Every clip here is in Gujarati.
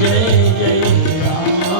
Jai Jai Ram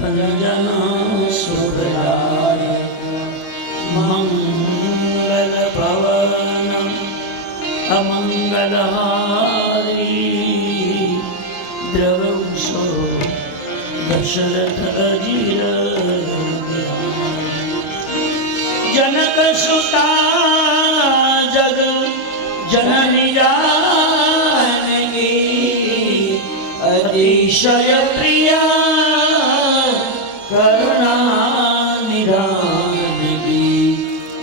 भजन सुखदाय मंगल भवन अमंगलहारी द्रवसो दशरथ अजीर जनक सुता जग जननी जानकी अतिशय प्रिया करुणा निधानगी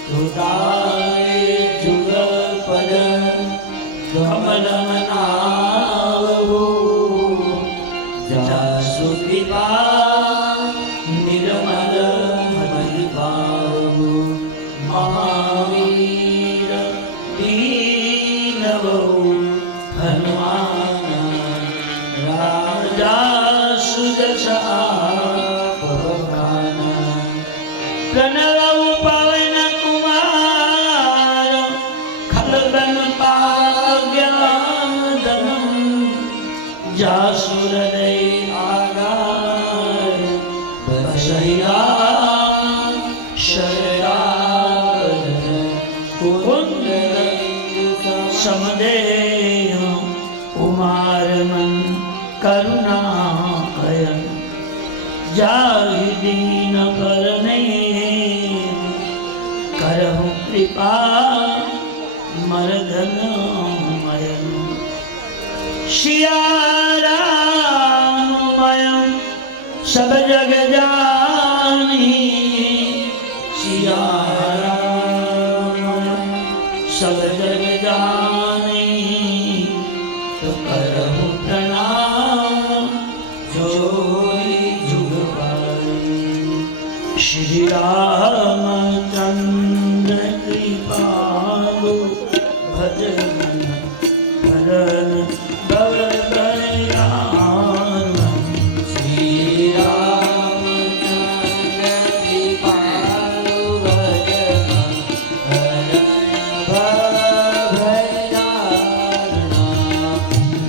तुदारे जुगल पद कमल मनावो जासु कृपा निर्मल मति भावो महावीर दीनवो हनुमान राजा सुदशा पवमान प्रणव पवन कुमार खलबन पाव्यादनम जासुर आगार बसैया शरणागत कुंद समदेह कुमारमन करुणायन जाहि दीन करने करहु कृपा मरधन मयन सिया राममयम सब जग जानी सिया राममयम सब जग जानी तो करहु प्रणाम जोई जुग पाई श्री रामचंद्र कृपालु भजन भरन भव कल्याण श्री रामचंद्र कृपालु भजन भरन भव कल्याण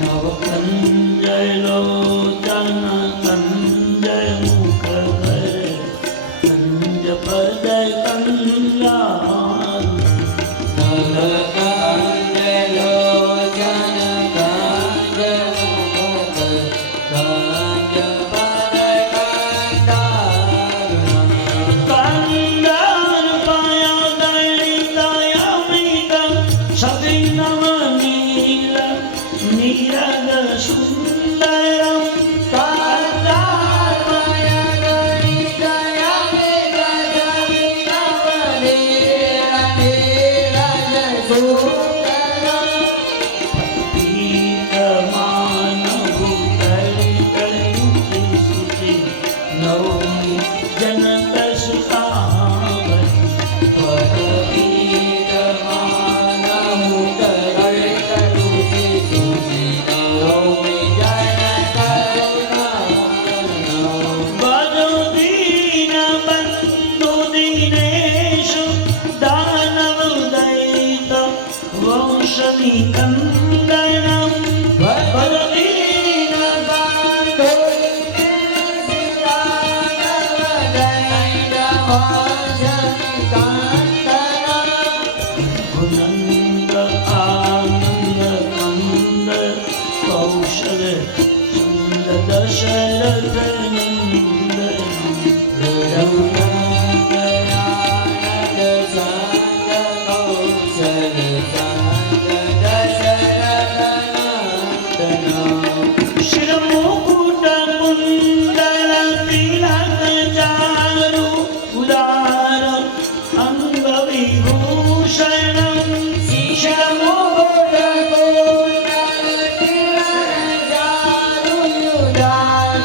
नव कंजय लोचन कंजय मुख कर कंज पद कल्याण नव कंजय लोचन कंजय मुख कर कंज पद कल्याण कंदन पाया दलिताया मृत सती नवनील नीरद सुंदरम जनक सुतावर बजो दीन बंधु दीनेशु दानव दैत वंश निकंदनम बजो दीन बंधु भुनंद आनंद कंद कौशल सुंद दशरथ नंदन रघुनंदन आनंद संग कौशल संग दशरथ नंदन शिर मुकुट कुंडल तिलक चारु उदार अंग विभूषण शिर मुकुट कुंडल तिलक चारु उदार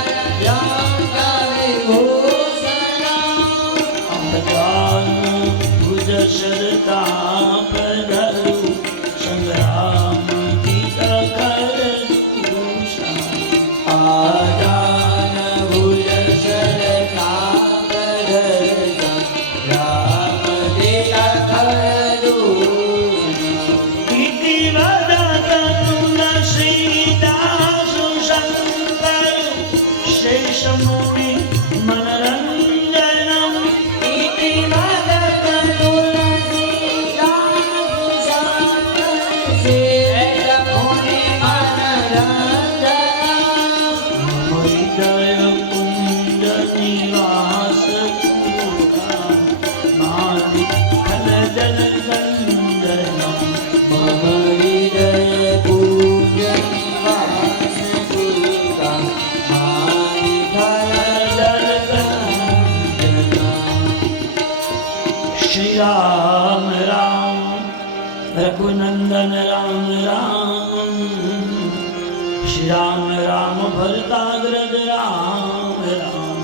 શ્રી રામ રામ ભરતાગ્રજ રામ રામ,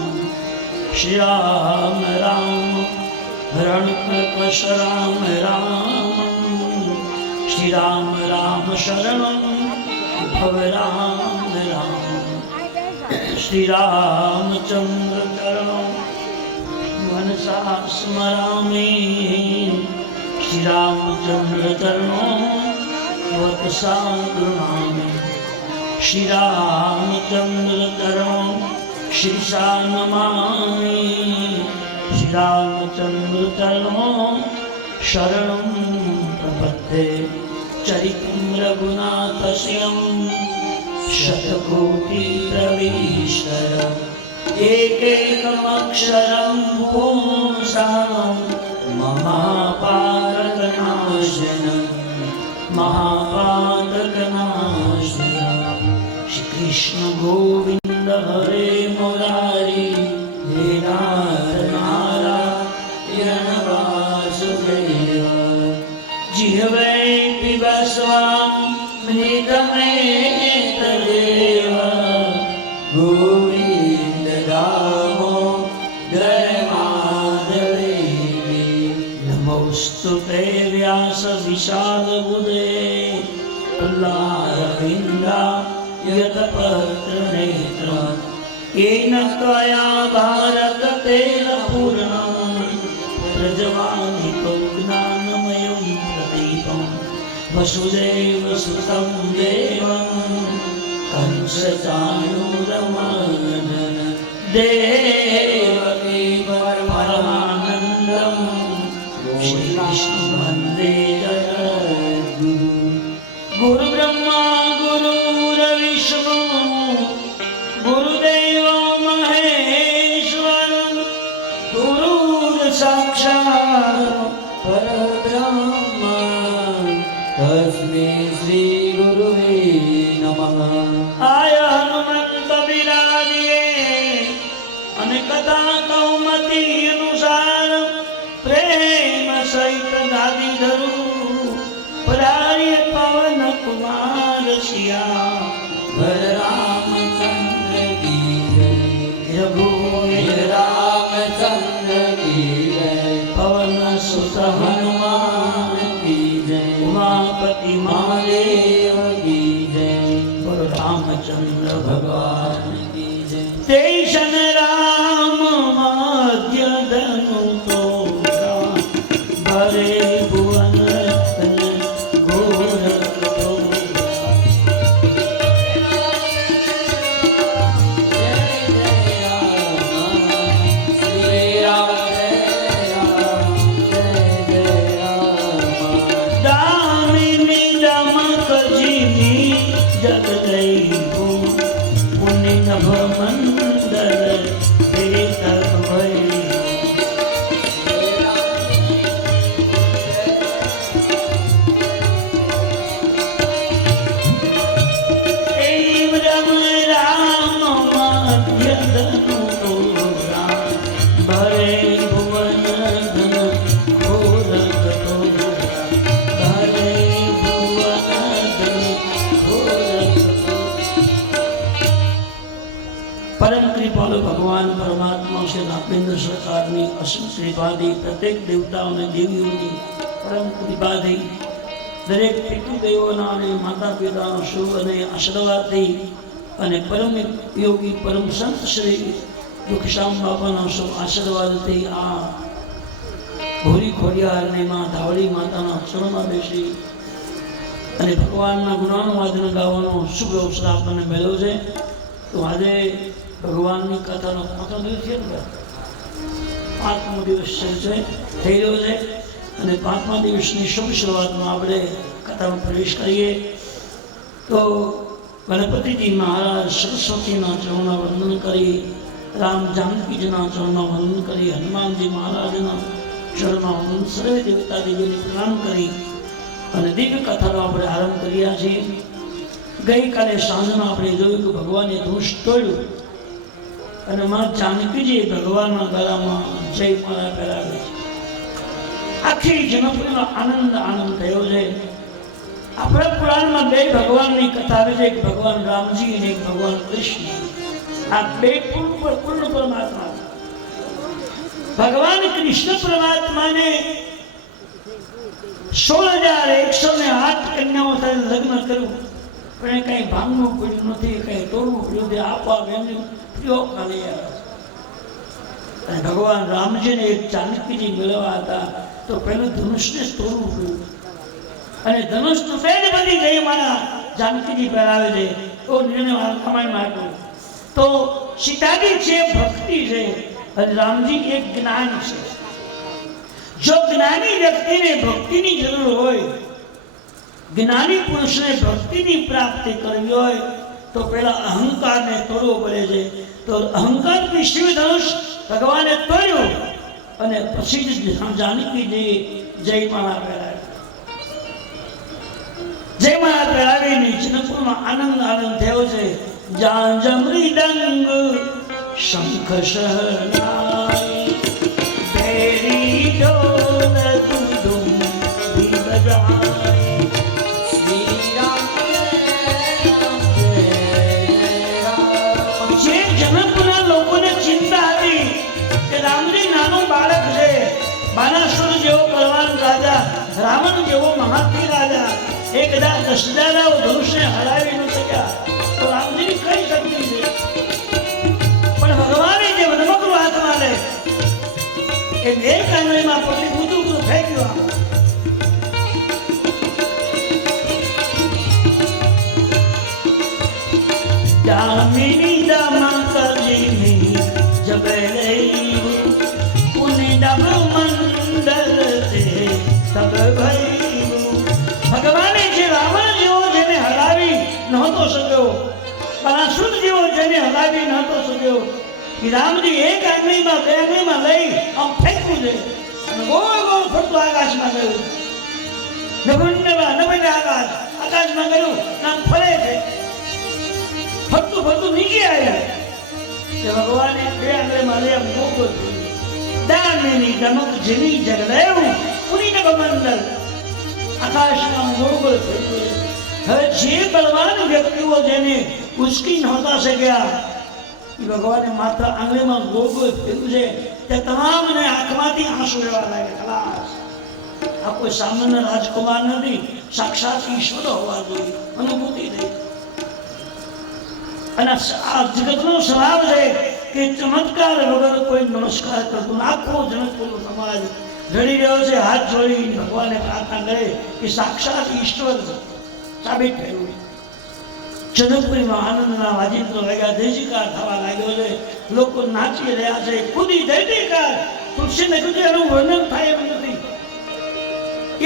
શ્રી રામ રામ રણકશ રામ રામ, શ્રી રામ રામ શરણં ભવ રામ રામ, શ્રી રામચંદ્ર ચરણો મનસા સ્મરામિ, શ્રી રામચંદ્ર ચરણો વતસા ગૃણામિ, શ્રી રામચંદ્ર ચરણો શિરસા નમામિ, શ્રી રામચંદ્ર ચરણો શરણં પ્રપદ્યે, ચરિतं રઘુનાથસ્યં શતકોટિ પ્રવિષ્ટય, એકૈકમક્ષરં પુંસાં મહાપાતકનાશનં, મહાપાતકનાશનં. શ્રી કૃષ્ણ ગોવિંદ હરે મુરારી, હે નાથ નારાયણ વાસુદેવ, જીહવે પિબસ્વામૃતમેતદેવ, ગોવિંદ રામો જય માધવેવી. નમોસ્તુતે વ્યાસ વિશાલ બુધે, પુલ્લારવિંદાયતપત્ર નેત્ર, येन त्वया भारत तेन पूर्णं, प्रजवानितो ज्ञानमयं प्रदीपं, वसुदेव सुतं देवं कंसचाणूरमर्दन, देवकी परमानन्दं, श्रीकृष्णं वन्दे जगद्गुरु. गुरुब्रह्मा गुरुर्विष्णु गुरुदेव महेश्वर, गुरुर्साक्षात् परब्रह्म, तस्मै श्री गुरुवे नमः. आय हनुमंत बिराजिए અને કથા કૌમતી અનુસાર, પ્રેમ સહિત ગાદી ધરું, પધારી પવન કુમાર સિયા, રામચંદ્ર की जय, रघुवीर रामचंद्र की जय, पवन सुत हनुमान की जय, उमापति महादेव की जय, बोलो रामचंद्र भगवान की जय. तेषन राम मध्य धनु तो भरे भुवन ભગવાન પરમાત્મા છે નાપેન્દ્ર સરકારની અસીમ કૃપાથી પ્રત્યેક દેવતાઓ અને દેવીઓની પરમ કૃપાથી દરેક પિતૃદેવોના અને માતા પિતાનો શુભ અને આશીર્વાદથી અને પરમ યોગી પરમ સંત શ્રી દુઃખશ્યામ બાપાના શુભ આશીર્વાદથી આ ભોરી ખોડિયારને માં ધાવળી માતાના ચરણમાં બેસી અને ભગવાનના ગુણાનુવાદન ગાવાનો શુભ અવસર આપણને મળ્યો છે. તો આજે ભગવાનની કથાનો 5મો દિવસ છે ને, 5મો દિવસ છે થઈ રહ્યો છે અને 5મા દિવસની શુભ શરૂઆતમાં આપણે કથામાં પ્રવેશ કરીએ. તો ગણપતિજી મહારાજ સરસ્વતીના ચરણમાં વંદન કરી, રામ જાનકીજીના ચરણમાં વંદન કરી, હનુમાનજી મહારાજના ચરણમાં વંદન, સર્વે દેવતા દેવીને પ્રણામ કરી અને દિવ્ય કથાનો આપણે આરંભ કર્યા છીએ. ગઈકાલે સાંજમાં આપણે જોયું કે ભગવાને ધનુષ તોડ્યું અને માં જાનકીજી ભગવાનના ગળામાં જય માળા પહેરાવી. આખી જનપુરીનો આનંદ થયો છે. આપણા પુરાણમાં બે ભગવાનની કથા આવે છે, એક ભગવાન રામજી અને એક ભગવાન કૃષ્ણ. આ બે પૂર્ણ પરમાત્મા. ભગવાન કૃષ્ણ પરમાત્માને 16,108 કન્યાઓ સાથે લગ્ન કર્યું, પણ કઈ ભાંગવું પડ્યું નથી, કઈ તોડવું પડ્યું નથી, આપવા એમની પ્રયોગ કરી આવ્યા. અને ભગવાન રામજીને એક જાનકીજી મેળવવા હતા, તો પહેલું ધનુષને તોડવું પડ્યું. અને ધનુષ તૂટે જ બધી જઈ મારા જાનકીજી પહેરાવે છે, તો નિર્ણય કમાઈ આપ્યો. તો સીતાજી છે ભક્તિ છે, અને રામજી એક જ્ઞાન છે. જો જ્ઞાની વ્યક્તિને ભક્તિની જરૂર હોય, જ્ઞાની પુરુષને ભક્તિની પ્રાપ્તિ કરવી હોય, તો પેલા અહંકારને તોડવો પડે છે. તો અહંકારની શિવ ધનુષ ભગવાને તોડ્યું, અને પછી જ જાનકીજી જયમાળા પહેરાવી. જયમાળા પહેરાવીને જનકપુરમાં આનંદ થયો છે. જાંજમૃદંગ શંખ શહનાઈ ભેરી ઢોલ દુદુમ બજાય. શ્રી રામ જે જનકપુરના લોકોને ચિંતા હતી કે રામજી નાનું બાળક છે, બાનાસુર જેવો બળવાન રાજા, રાવણ જેવો મહાત્મી રાજા, એ કદાચ 10,000 ધનુષને હરાવી ન શક્યા, તો રામજીની કઈ શક્તિ છે? પણ ભગવાને જે વનમકડું હાથમાં લે કે બે કાંગળીમાં પકડી ઊંધું ફેંક્યું. દામિની દામાતજીની જબેલઈ પુની ડબ મંડલ તે તબ ભઈ. ભગવાને જે રાવણ જેવો જેને હરાવી નહોતો શક્યો, બાણાસુર જેવો જેને હરાવી નહોતો શક્યો, કે રામજી એક આંગળીમાં બે આંગળીમાં લઈ આમ ફેંકવું છે, અને ગોળ ગોળ ફરતું આકાશમાં ગયું. નભંડ આકાશમાં ગયું, આમ ફરે છે, ફરતું ફરતું નીચે આવ્યા. કે ભગવાને બે આંગળીમાં લઈ આમ ગોળ દામિની દમક જેવી જગદેવ પુરી નભમંડલ. આકાશમાં ગોળ ફરતું. હવે જે બળવાન વ્યક્તિઓ જેને ઉચકી નહોતા શક્યા, એ ભગવાને માત્ર આંગળીમાં ગોળ ફેરવ્યું છે, તે તમામને આંખમાંથી આંસુ રહેવા લાગે. ખલાસ. આ કોઈ સામાન્ય રાજકુમાર નથી, સાક્ષાત ઈશ્વર હોવા જોઈએ, અનુભૂતિ થઈ. અને આ જગતનો સ્વભાવ છે કે ચમત્કાર વગર કોઈ નમસ્કાર કરતું. આખો જનકપુરનો સમાજ રડી રહ્યો છે, હાથ જોડી ભગવાનને પ્રાર્થના કરે કે સાક્ષાત ઈશ્વર સાબિત થયું. જનકપુરીમાં આનંદના વાજિંત્રો વાગ્યા, જયજયકાર થવા લાગ્યો છે, લોકો નાચી રહ્યા છે, ખુદી જયજયકાર. તુલસીને કીધું એનું વર્ણન થાય એમ નથી.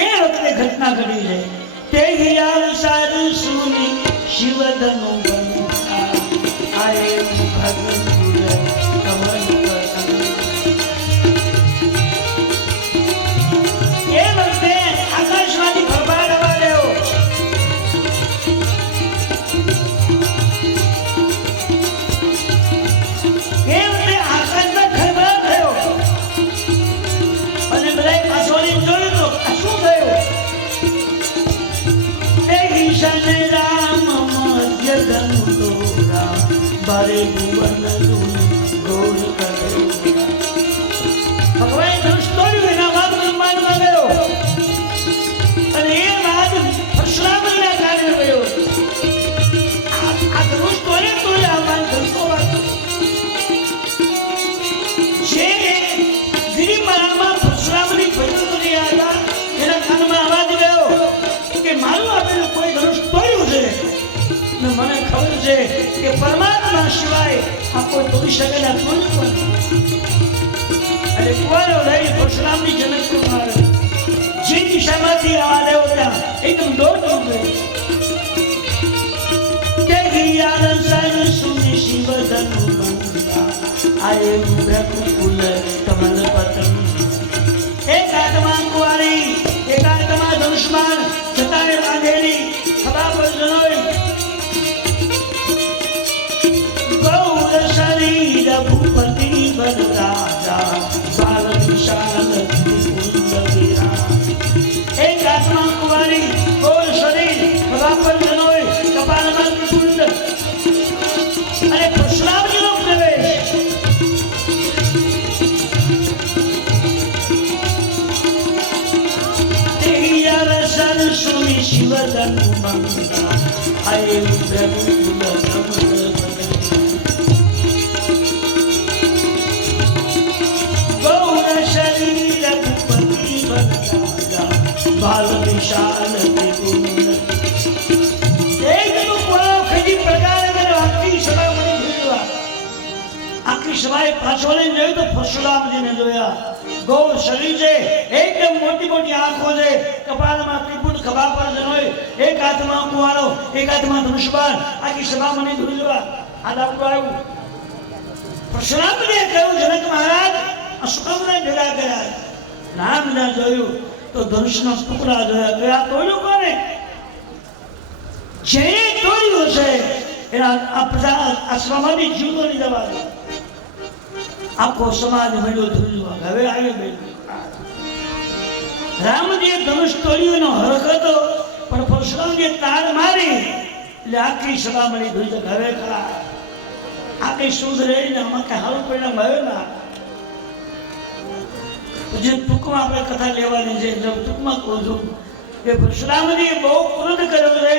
એ વખતે ઘટના ઘટી છે. તે હિયાલ સાર સુની શિવધનુ બનતા આયે ભગવાન કમલ પતંગ. એ વખતે આકાશમાંથી ભરભરાટ અવાજ આવ્યો. એ વખતે આકાશમાં ખળભળાટ થયો, અને બધાએ પાછો વળીને જોયું તો આ શું થયું? તે ઈશાન રામ મધ્ય ધનુ તોરા બારે ભુવન ગોળ કર્યો. ભગવાને ધનુષ તોડ્યું, એના બાદ બ્રહ્માંડમાં ગયો, અને એ બાદ પરશુરામના કાર્ય ગયો. આ ધનુષ તોડે તો આ બાદ ધનુષ તોડાતું. જે ગિરિમાળામાં પરશુરામની ભજન કરી હતા, એના કાનમાં અવાજ ગયો કે મારું આપેલું કોઈ ધનુષ તોડ્યું છે, ને મને ખબર છે કે પરમાત્મા સિવાય આ કોઈ તોડી શકેલા કોઈ પણ. અને કુવારો લઈ પરશુરામની જનકપુરમાં આવ્યો. જે દિશામાંથી અવાજ આવ્યો ત્યાં એકદમ દોડ ગયો. તે ગિરિયાલ સર સુની શિવ ધનુ બંધા આયે બ્રહ્મકુલ કમલ પતંગ. એક હાથમાં કુંવારી, એક હાથમાં ધનુષ્માન, છતાંય બાંધેલી, ખભા પર જનોઈ, ગૌર શરીર ભૂપતિ બન રાજા બાલ વિશાલ કુંદ વિરાજ. એક હાથમાં કુંવારી, ગૌર શરીર, જીવતન મંગા આય પ્રભુ ગૌર શરીર રઘુપતિ બલરાજા બાલ વિશાલ ત્રિગુણ એક લોકો ખજી પ્રકાર અગર આખી સભા મળી જોયા આખી સભાએ પાછો લઈને જોયું તો પરશુરામજીને જોયા ગૌર શરીર છે એકદમ મોટી મોટી આંખો છે કપાળમાં ત્રિપુટ ખભા પર જનોય એક હાથમાં કુવાડો એક હાથમાં ધનુષબાણ આખી સભા મને જોયા આ દાખલો આવ્યું પરશુરામજીએ કહ્યું જનક મહારાજ આ સુકમને ભેગા કર્યા રામના જોયું તો ધનુષના ટુકડા જોયા ગયા તોડ્યું કોને જેને તોડ્યું છે એના આ પ્રજા આશ્રમમાંથી જીવતો નહીં જવા દે આખો સમાજ મળ્યો ધ્રુજવા હવે આવી ગયો રામજીએ ધનુષ તોડ્યું હરખ હતો પણ પરશુરામજીએ તાર મારી એટલે આખી સભા મળી ધ્રુજ હવે ખરા આ કઈ શુદ્ધ રહીને આમાં કઈ સારું પરિણામ આવ્યો ના જે ટૂંકમાં આપણે કથા લેવાની છે ટૂંકમાં કહું છું કે પરશુરામજીએ બહુ ક્રોધ કર્યો છે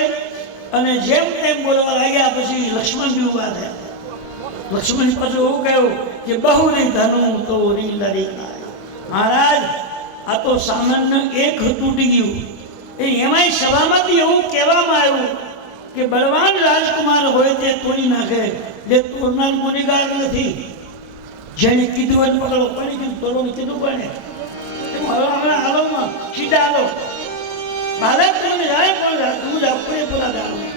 અને જેમ તેમ બોલવા લાગ્યા પછી લક્ષ્મણજી ઉભા થયા લક્ષ્મણ પાછું એવું કહ્યું કે બહુ નહીં ધનુ તો લડી મહારાજ આ તો સામાન્ય એક તૂટી ગયું એમાંય સભામાંથી એવું કહેવામાં આવ્યું કે બળવાન રાજકુમાર હોય તે તોડી નાખે જે તોડનાર ગુનેગાર નથી જેને કીધું હોય પકડો પડી ગયું તોડવાનું કીધું પડે હમણાં હાલોમાં સીધા હાલો બાળક તમે જાય પણ તું જ પૂરેપૂરા જાણો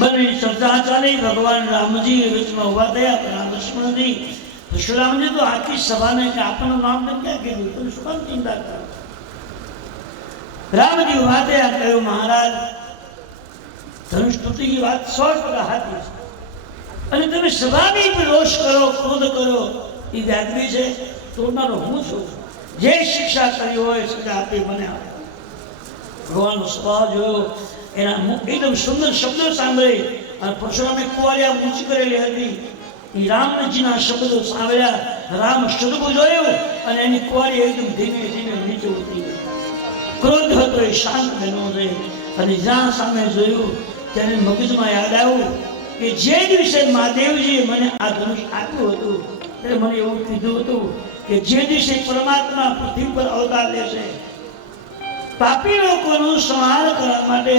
બની ચર્ચા ચાલી ભગવાન રામજી વચમાં ઉભા થયા પણ લક્ષ્મણજી પરશુરામજી તો આખી સભાને કે આપણું નામ ને ક્યાં કીધું તમે શું કામ ચિંતા કરો રામજી ઉભા થયા કહ્યું મહારાજ ધનુષ તૂટી ગઈ વાત 100% સાચી છે અને તમે સભાની પણ રોષ કરો ક્રોધ કરો એ વ્યાજબી છે તોડનારો હું છું જે શિક્ષા કરી હોય સજા આપી મને ભગવાનનો સ્વભાવ જોયો એના એકદમ સુંદર શબ્દો સાંભળી અને પરશુરામે કુવારિયા ઊંચી કરેલી હતી એ રામજીના શબ્દો સાંભળ્યા રામ સ્વરૂપ જોયું અને એની કુવારી એકદમ ધીમે ધીમે નીચે ઉતરી ગઈ ક્રોધ હતો એ શાંત બન્યો છે અને જ્યાં સામે જોયું ત્યારે મગજમાં યાદ આવ્યું કે જે દિવસે મહાદેવજીએ મને આ ધનુષ આપ્યું હતું ત્યારે મને એવું કીધું હતું કે જે દિવસે પરમાત્મા પૃથ્વી પર અવતાર લેશે પાપી લોકોનું સંહાર કરવા માટે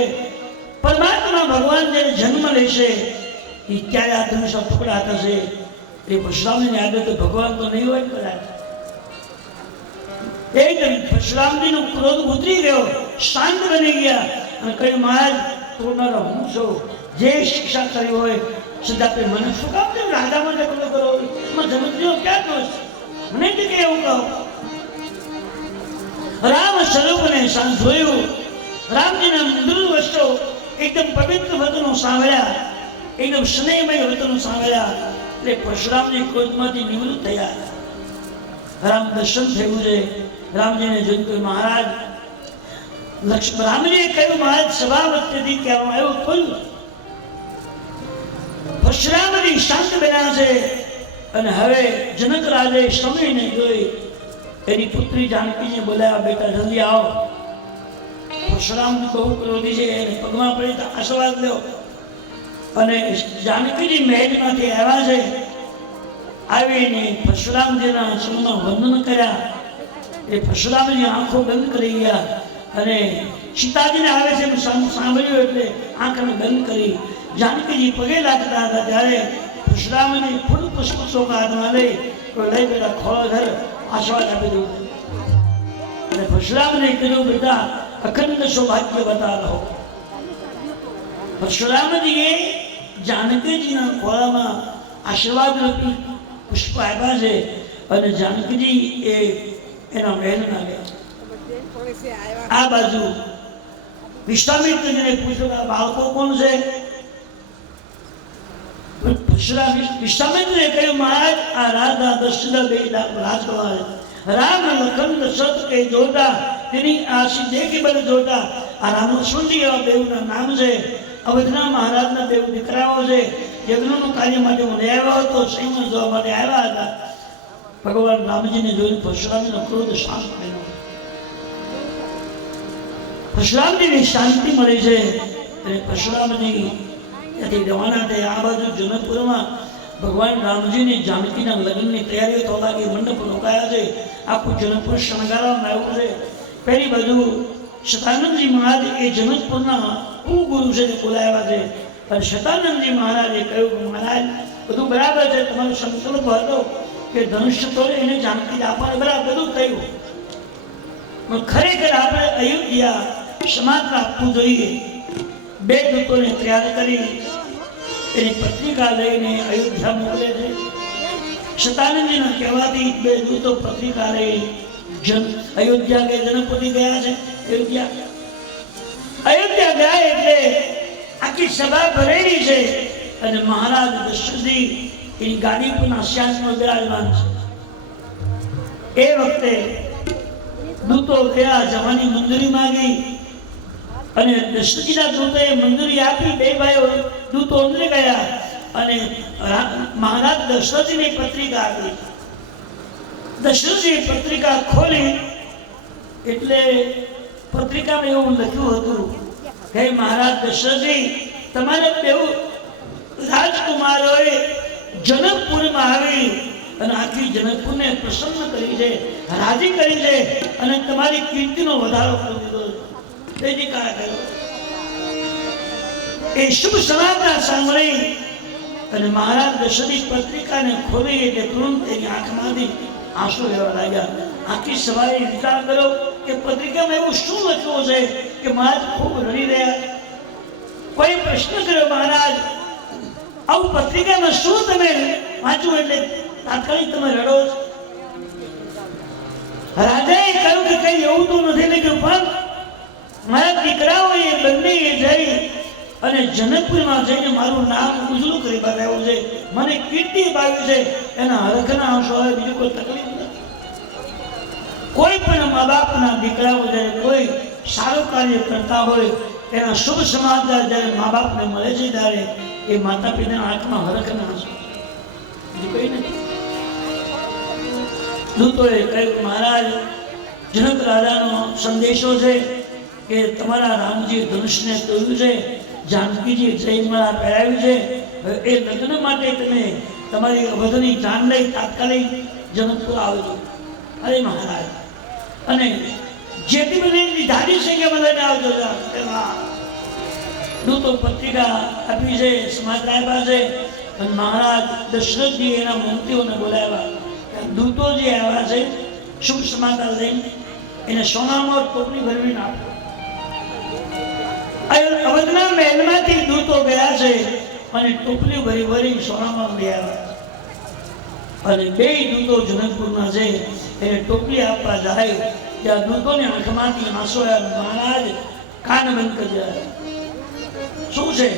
પરમાત્મા ભગવાન જ્યારે જન્મ લેશે એ ક્યારે આ ધનુષ ટુકડા થશે એ પરશુરામજીને યાદ હતું ભગવાન તો નહીં હોય કદાચ એકદમ પરશુરામજીનો ક્રોધ ઉતરી ગયો શાંત બની ગયા અને કહ્યું મહારાજ તોડનારો હું છું જે શિક્ષા કરી હોય સદા મને શું કામ તેમ રાજામાં ઝઘડો કરો એમાં જનકજીનો ક્યાં દોષ મને જ કે એવું કહો રામ સ્વરૂપને જોયું રામજીના મૃદુ વસ્ત્રો એકદમ પવિત્ર વચનો સાંભળ્યા એકદમ સ્નેહમય વચનો સાંભળ્યા એટલે પરશુરામજી ક્રોધમાંથી નિવૃત્ત થયા રામ દર્શન થયું છે રામજીને જોઈને કહ્યું મહારાજ રામજીએ કહ્યું મહારાજ સભા વચ્ચેથી કહેવામાં આવ્યું ખોલ્યું પરશુરામજી શાંત બન્યા છે અને હવે જનક રાજે સમયને જોઈ એની પુત્રી જાનકીને બોલાવ્યા બેટા જલ્દી આવો પરશુરામજી બહુ ક્રોધી છે એને પગમાં પડી તો આશીર્વાદ લ્યો અને જાનકીજી મહેલમાંથી આવ્યા છે આવીને પરશુરામજીના ચરણમાં વંદન કર્યા એ પરશુરામજી આંખો બંધ કરી ગયા અને સીતાજીને આવે છે એમ સાંભળ્યું એટલે આંખને બંધ કરી જાનકીજી પગે લાગતા હતા ત્યારે પરશુરામજી ફૂલ પુષ્પો હાથમાં લઈ બેટા ખોળો ધર આશીર્વાદ આપી દઉં અને પરશુરામને કીધું બેટા અખંડ સૌભાગ્ય બતા રહો પરશુરામજીએ જાનકીજીના ખોળામાં આશીર્વાદ રૂપી પુષ્પ આપ્યા છે અને જાનકીજી એ એના મહેલમાં ગયા આ બાજુ વિશ્વામિત્રજીને પૂછ્યું આ બાળકો કોણ છે વિશ્વામિત્રએ કહ્યું મહારાજ આ રાજા દશરથ બે રાજકુમાર રામ લખન દશરથ કે જોતા તેની આ દેખી બને જોતા આ રામલક્ષ્મણજી એવા દેવના નામ છે અવધના મહારાજના દેવ દીકરાઓ છે યજ્ઞનું કાર્ય માટે હું આવ્યો હતો સંયમ જોવા માટે આવ્યા હતા ભગવાન રામજીને જોઈને પરશુરામજીનો ક્રોધ શાંત થયો પરશુરામજીની શાંતિ મળી છે અને પરશુરામજી ત્યાંથી રવાના થયા. આ બાજુ જનકપુરમાં ભગવાન રામજીની જાનકીના લગ્નની તૈયારીઓ થવા લાગી. મંડપ રોકાયા છે, આખું જનકપુર શણગારવામાં આવ્યું છે. પહેલી બાજુ શતાનંદજી મહારાજ એ જનકપુરના કુગુરુ છે તે બોલાવ્યા છે. અને શતાનંદજી મહારાજે કહ્યું, મહારાજ બધું બરાબર છે, તમારો સંકલ્પ હતો કે ધનુષ્ય તોડે એને જાનકી આપવાનું, બરાબર બધું થયું, પણ ખરેખર આપણે અયોધ્યા સમાજ આપવું જોઈએ. બે દૂતોને તૈયાર કરી એની પત્રિકા લઈને અયોધ્યા મોકલે છે. શતાનંદજીના કહેવાથી બે દૂતો પત્રિકા લઈ અયોધ્યા કે જનકપતિ ગયા છે. અયોધ્યા ગયા એટલે આખી સભા ભરેલી છે અને મહારાજ દશરથજી એની ગાડી પરના સિંહાસનમાં બિરાજમાન છે. એ વખતે દૂતો ગયા, જવાની મંજૂરી માંગી અને દશરથજીના દૂતોએ મંજૂરી આપી. બે ભાઈઓ દૂતો અંદર ગયા અને મહારાજ દશરથજીની પત્રિકા આપી. દશરથજી પત્રિકા ખોલી એટલે પત્રિકામાં એવું લખ્યું હતું કે મહારાજ દશરથજી, તમારે બેઉ રાજકુમારોએ જનકપુરમાં આવી અને આખી જનકપુરને પ્રસન્ન કરી છે, રાજી કરી છે અને તમારી કીર્તિનો વધારો કરી દીધો. એ શુભ સમાચાર સાંભળી અને મહારાજ દશરથજી પત્રિકાને ખોલી એટલે તુરંત એની આંખમાંથી આંસુ વહેવા લાગ્યા. આખી સવારે વિચાર કર્યો કે પત્રિકામાં એવું શું લખ્યું છે કે મહારાજ ખૂબ રડી રહ્યા. કોઈ પ્રશ્ન કર્યો, મહારાજ આવું પત્રિકામાં શું તમે વાંચ્યું એટલે તાત્કાલિક તમે રડો છો? રાજાએ કહ્યું કે કઈ એવું તો નથી લખ્યું, પણ મારા દીકરાઓએ બંને જઈ અને જનકપુરમાં જઈને મારું નામ ઉજળું કરી બતાવ્યું છે, મને કીર્તિ પાવી છે, એના હરખના આંસુ આવે, બીજું કોઈ તકલીફ નથી. કોઈ પણ મા બાપના દીકરાઓ જ્યારે કોઈ સારું કાર્ય કરતા હોય, એના શુભ સમાચાર જ્યારે મા બાપને મળે છે ત્યારે એ માતા પિતાના આંખમાં હરખના આંસુ, બીજું કઈ નથી. દૂતોએ કહ્યું, મહારાજ જનક રાજાનો સંદેશો છે કે તમારા રામજી ધનુષને તોડ્યું છે, જાનકીજી જયમાળા પહેરાવ્યું છે, એ લગ્ન માટે તમે તમારી અવધની જાન લઈ તાત્કાલિક જનકપુર આવજો. અરે મહારાજ, અને જેથી બધી ધારી છે કે બધાને આવજો. દૂતો પત્રિકા આપી છે, સમાચાર આપ્યા છે અને મહારાજ દશરથજી એના મંત્રીઓને બોલાવ્યા. દૂતો જે આવ્યા છે શુભ સમાચાર લઈને એને સોનામાં ટોપલી ભરવીને આપ્યો. અવધના મહેલમાંથી દૂતો ગયા છે અને ટોપલી ભરી ભરી સોનામાં લઈ આવ્યા. અને બે દૂતો જનકપુરમાં છે એને ટોપલી આપવા જાય ત્યાં દૂતોની આંખમાંથી આંસુ આવ્યા. મહારાજ કાન બંધ કરી જાય. શું છે?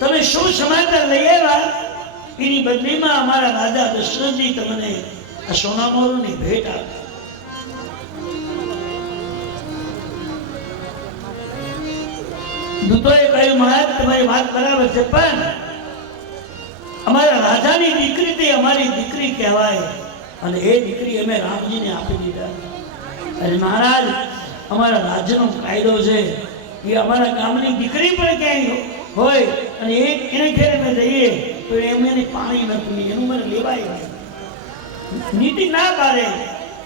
તમે શું સમાચાર લઈ આવ્યા? એની બદલીમાં અમારા રાજા દશરથજી તમને આ સોનામોરની ભેટ આપી. દૂતોએ કહ્યું, મહારાજ તમારી વાત બરાબર છે, પણ અમારા રાજાની દીકરી તે અમારી દીકરી કહેવાય અને એ દીકરી અમે રામજીને આપી દીધા. અને મહારાજ અમારા રાજ્યનો કાયદો છે કે અમારા ગામની દીકરી પણ ક્યાંય હોય અને એને ઘેર અમે જઈએ તો એમ એને પાણી નથી, એનું મને લેવાય નહીં. નીતિ ના પાડે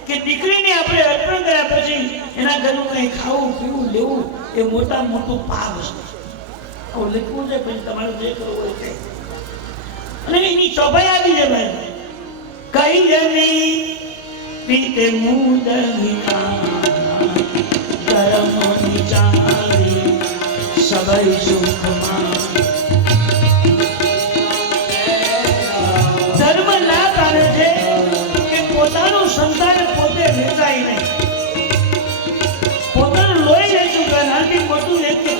કે દીકરીને આપણે અર્પણ કર્યા પછી એના ઘરનું કંઈ ખાવું પીવું લેવું એ મોટા મોટું પાપ છે. આવું લખવું છે, પછી તમારે જે કરવું હોય તે. અને એની ચોપાઈ આવી છે ભાઈ, કઈ જની પીતે મુદ ગરમ વિચારી સબઈ સુખમાં. ધર્મ ના પાડે છે કે પોતાનું સંતાન પોતે વેચાય નહીં, પોતાનું લોહી વેચું કરે, આથી મોટું વ્યક્તિ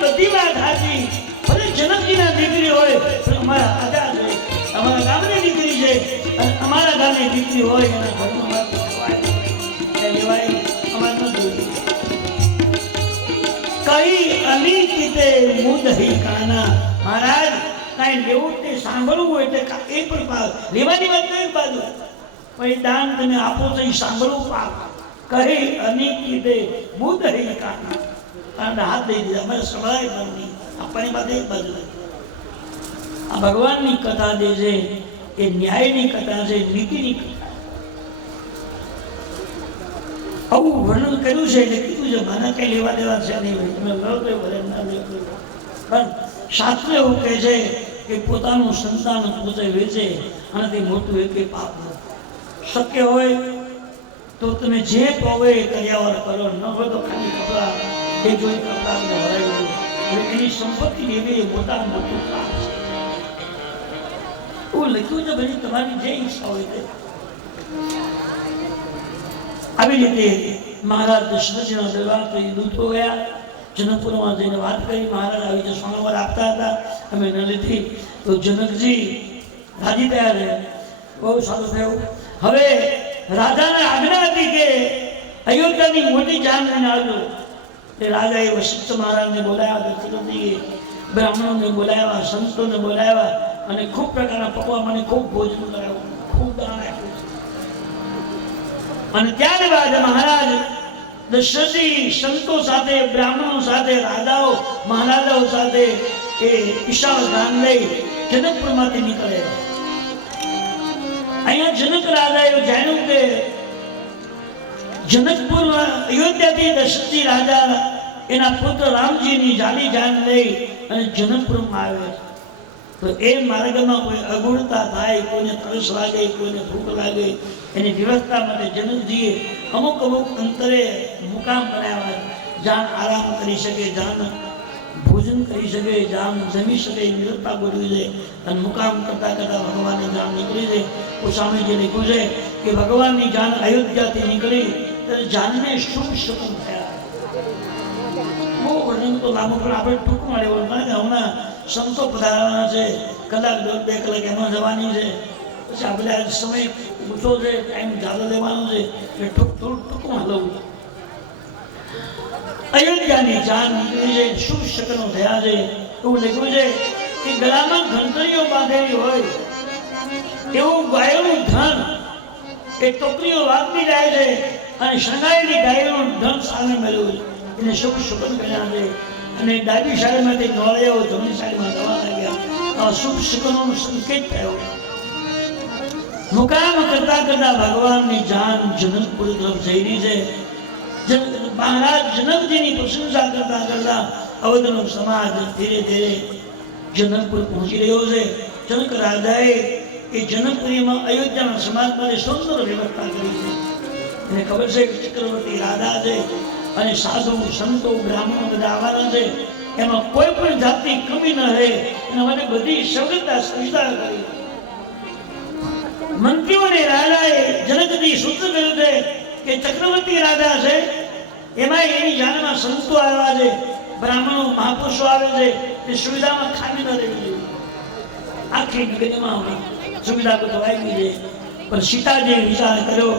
બધી વાત સાચી. ભલે જનકજીના દીકરી હોય પણ અમારા રાજા છે, અમારા ગામની દીકરી છે અને અમારા ગામની દીકરી હોય એના ઘરમાં લેવાય અમારે ન જોયું. કઈ અનિકિતે મુદહી કાના. મહારાજ કાંઈ લેવું તે સાંભળવું હોય એટલે એ પણ લેવાની વાત નહીં બાજુ પણ દાન તમે આપો તો એ સાંભળવું પાપ કહે અનેક કીધે બુદ્ધ હે કાના કારણ હાથ દઈ દીધા અમારે સંભળાય પણ નહીં આપવાની વાત એક બાજુ આ ભગવાનની કથા જે છે એ ન્યાયની કથા છે નીતિની કથા આવું વર્ણન કર્યું છે એટલે કીધું છે મને કઈ લેવા દેવા છે નહીં તમે લો તો ભલે ના લે પણ શાસ્ત્ર એવું કહે છે કે પોતાનું સંતાન પોતે વેચે આનાથી મોટું એક પાપ શક્ય હોય તો તમે જે પોવે કર્યાવર કરો ન હોય તો ખાલી કપડા એ જોઈ કપડા ભરાયું એની સંપત્તિ એવી મોટા મોટું પાપ છે એવું લખ્યું છે ભાઈ તમારી જે ઈચ્છા હોય તે આવી રીતે મહારાજ દશરથજીના દરબાર તો એ દૂતો ગયા જનકપુરમાં જઈને વાત કરી મહારાજ આવી રીતે સોનાવર આપતા હતા અમે ન લીધી તો જનકજી રાજી થયા રહ્યા બહુ સારું થયું હવે રાજાને આજ્ઞા હતી કે અયોધ્યાની મોટી જાન લઈને આવજો એ રાજાએ વશિષ્ઠ મહારાજને બોલાવ્યા દશરથજીએ બ્રાહ્મણોને બોલાવ્યા સંતોને બોલાવ્યા અને ખૂબ પ્રકારના પકવાન મને ખૂબ ભોજન કરાવ્યું ખૂબ દાન આપ્યું અને ત્યારબાદ મહારાજ દશરથજી સંતો સાથે બ્રાહ્મણો સાથે રાજાઓ મહારાજાઓ સાથે એ વિશાળ દાન લઈ જનકપુરમાંથી નીકળે અહીંયા જનક રાજાએ જાણ્યું કે જનકપુર અયોધ્યાથી દશરથજી રાજા એના પુત્ર રામજીની જાની જાન લઈ અને જનકપુરમાં આવે તો એ માર્ગમાં કોઈ અગુણતા થાય કોઈને તરસ લાગે કોઈને ભૂખ લાગે એની વ્યવસ્થા માટે જનકજીએ અમુક અમુક અંતરે મુકામ બનાવ્યા જાન આરામ કરી શકે જાન ભોજન કરી શકે જાન જમી શકે વ્યવસ્થા ગોઠવી છે અને મુકામ કરતા કરતા ભગવાનની જાન નીકળી છે સ્વામીજી લખ્યું છે કે ભગવાનની જાન અયોધ્યાથી નીકળી ત્યારે જાનને શુભ શકુન થયા બહુ વર્ણન તો લાંબુ પણ આપણે ટૂંકમાં લેવું કારણ કે હમણાં સંતો પધારવાના છે કલાક દોઢ બે કલાક એમાં જવાની છે પછી આપણે આ સમય ઓછો છે ટાઈમ જ્યાદો લેવાનો છે એટલે થોડું ટૂંકમાં લઉં અયોધ્યાની જાન નીકળી છે શુભ શકનો થયા છે એવું લખ્યું છે કે ગળામાં ઘંટડીઓ બાંધેલી હોય એવું ગાયોનું ધન એ ટોકરીઓ વાગતી જાય છે અને શણગારેલી ગાયોનું ધન સામે મળ્યું એને શુભ શકન કર્યા છે અને ડાબી સાઈડમાંથી નોળિયાઓ જમણી સાઈડમાં જવા લાગ્યા આ શુભ શકનોનો સંકેત થયો મુકામ કરતા કરતા ભગવાનની જાન જનકપુર તરફ જઈ રહી છે મહારાજ જનકજીની પ્રશંસા કરતા કરતા અવધનો સમાજ ધીરે ધીરે જનકપુર પહોંચી રહ્યો છે જનક રાજાએ એ જનકપુરીમાં અયોધ્યાના સમાજ માટે સુંદર વ્યવસ્થા કરી છે એને ખબર છે કે ચક્રવર્તી રાજા છે અને સાધુ સંતો બ્રાહ્મણો બધા આવવાના છે એમાં કોઈ પણ જાતની કમી ન રહે એના માટે બધી સગવડતા સુવિધા કરી મંત્રીઓને રાજાએ જનકજી સૂચન કર્યું છે કે ચક્રવર્તી રાજા છે એમાં એની જાનમાં સંતો આવ્યા છે બ્રાહ્મણો મહાપુરુષો આવે છે એ સુવિધામાં ખામી ન રહેવી જોઈએ આખી નગરીમાં સુવિધા બધું આવી છે પણ સીતાજીએ વિચાર કર્યો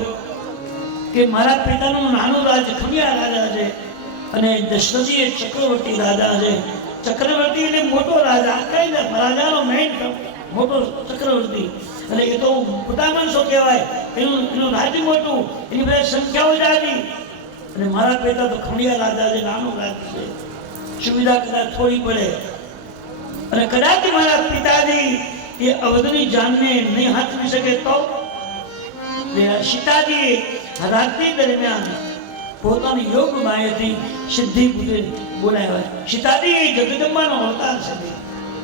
કે મારા પિતાનું નાનું રાજ ખમિયા રાજા છે અને દશરથજી એ ચક્રવર્તી રાજા છે ચક્રવર્તી એટલે મોટો રાજા કઈ ને રાજાનો મેઇન મોટો ચક્રવર્તી એટલે એ તો મોટા માણસો કહેવાય એનું રાજ્ય મોટું એની બધા સંખ્યાઓ જાજી અને મારા પિતા તો ખમિયા રાજા છે નાનું રાજ છે સુવિધા કદાચ થોડી પડે અને કદાચ મારા પિતાજી એ અવધની જાનને નહીં હાથવી શકે તો સીતાજી રાત્રિ દરમિયાન પોતાની યોગ માયાથી સિદ્ધિ બુદ્ધિ બોલાવ્યા સીતાજી જગદંબાનો અવતાર છે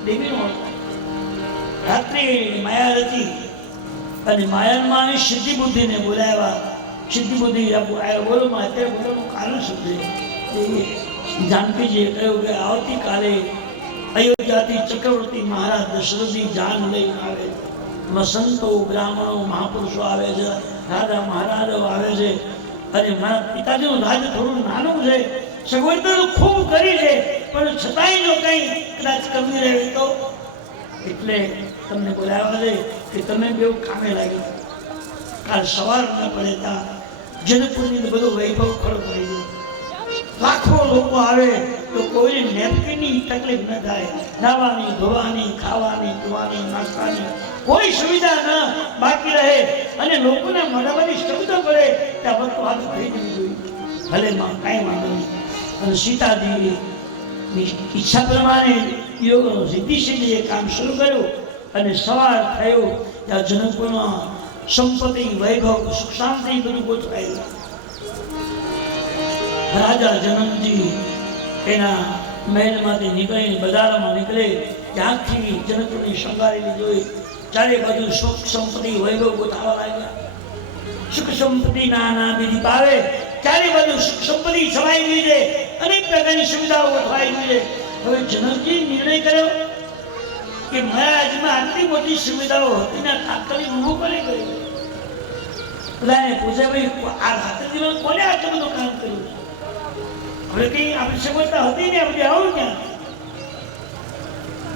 દેવીનો અવતાર રાત્રિ માયા રચી અને માયામાં સિદ્ધિ બુદ્ધિને બોલાવ્યા સિદ્ધિ બુદ્ધિ બોલો અત્યારે બોલવાનું કારણ શું છે જાનકીજીએ કહ્યું કે આવતીકાલે અયોધ્યાથી ચક્રવર્તી મહારાજ દશરથની જાન લઈને આવે સંતો બ્રાહ્મણો મહાપુરુષો આવે છે રાજા મહારાજાઓ આવે છે અને મારા પિતાજીનું રાજ્ય થોડું નાનું છે સગવડતા ખૂબ કરી છે પણ છતાંય જો કંઈ કદાચ કમી રહે તો એટલે તમને બોલાવ્યા છે કે તમે બેઉ કામે લાગ્યો કાલ સવાર ન પડે ત્યાં જનકપુરની બધો વૈભવ ખરો પડી ગયો લાખો લોકો આવે તો કોઈને નેપકીનની તકલીફ ન થાય નાવાની ધોવાની ખાવાની પીવાની નાસ્તાની કોઈ સુવિધા ન બાકી રહે અને લોકોના મોઢામાંથી શબ્દ પડે ત્યાં બધું હાથ થઈ જવું જોઈએ. ભલે માં કાંઈ વાંધો નહીં. અને સીતાજીની ઈચ્છા પ્રમાણે યોગ સિદ્ધિ કામ શરૂ કર્યું અને સવાર થયો ત્યાં જનકપુરમાં સંપત્તિ વૈભવ સુખ શાંતિ બધું ગોઠવાયું. રાજા જનકજી એના મહેલમાંથી નીકળીને બજારમાં નીકળે ત્યાંથી જનકપુરની શણગારેલી જોઈ ચારે બાજુ સુખ સંપત્તિ વૈભવ ગોઠવવા લાગ્યા. સુખ સંપત્તિ નાના વિધિ પાવે ચારે બાજુ સુખ સંપત્તિ છવાઈ ગઈ છે, અનેક પ્રકારની સુવિધાઓ ગોઠવાઈ ગઈ છે. હવે જનકજી નિર્ણય કર્યો કે મહારાજમાં આટલી મોટી સુવિધાઓ હતી ને તાત્કાલિક ઊભું કરી કર્યું. બધાને પૂછે ભાઈ આ રાત્રિમાં કોને આટલું બધું કામ કર્યું? હવે કઈ આપણી સગવડતા હતી ને આપણે આવું ક્યાં?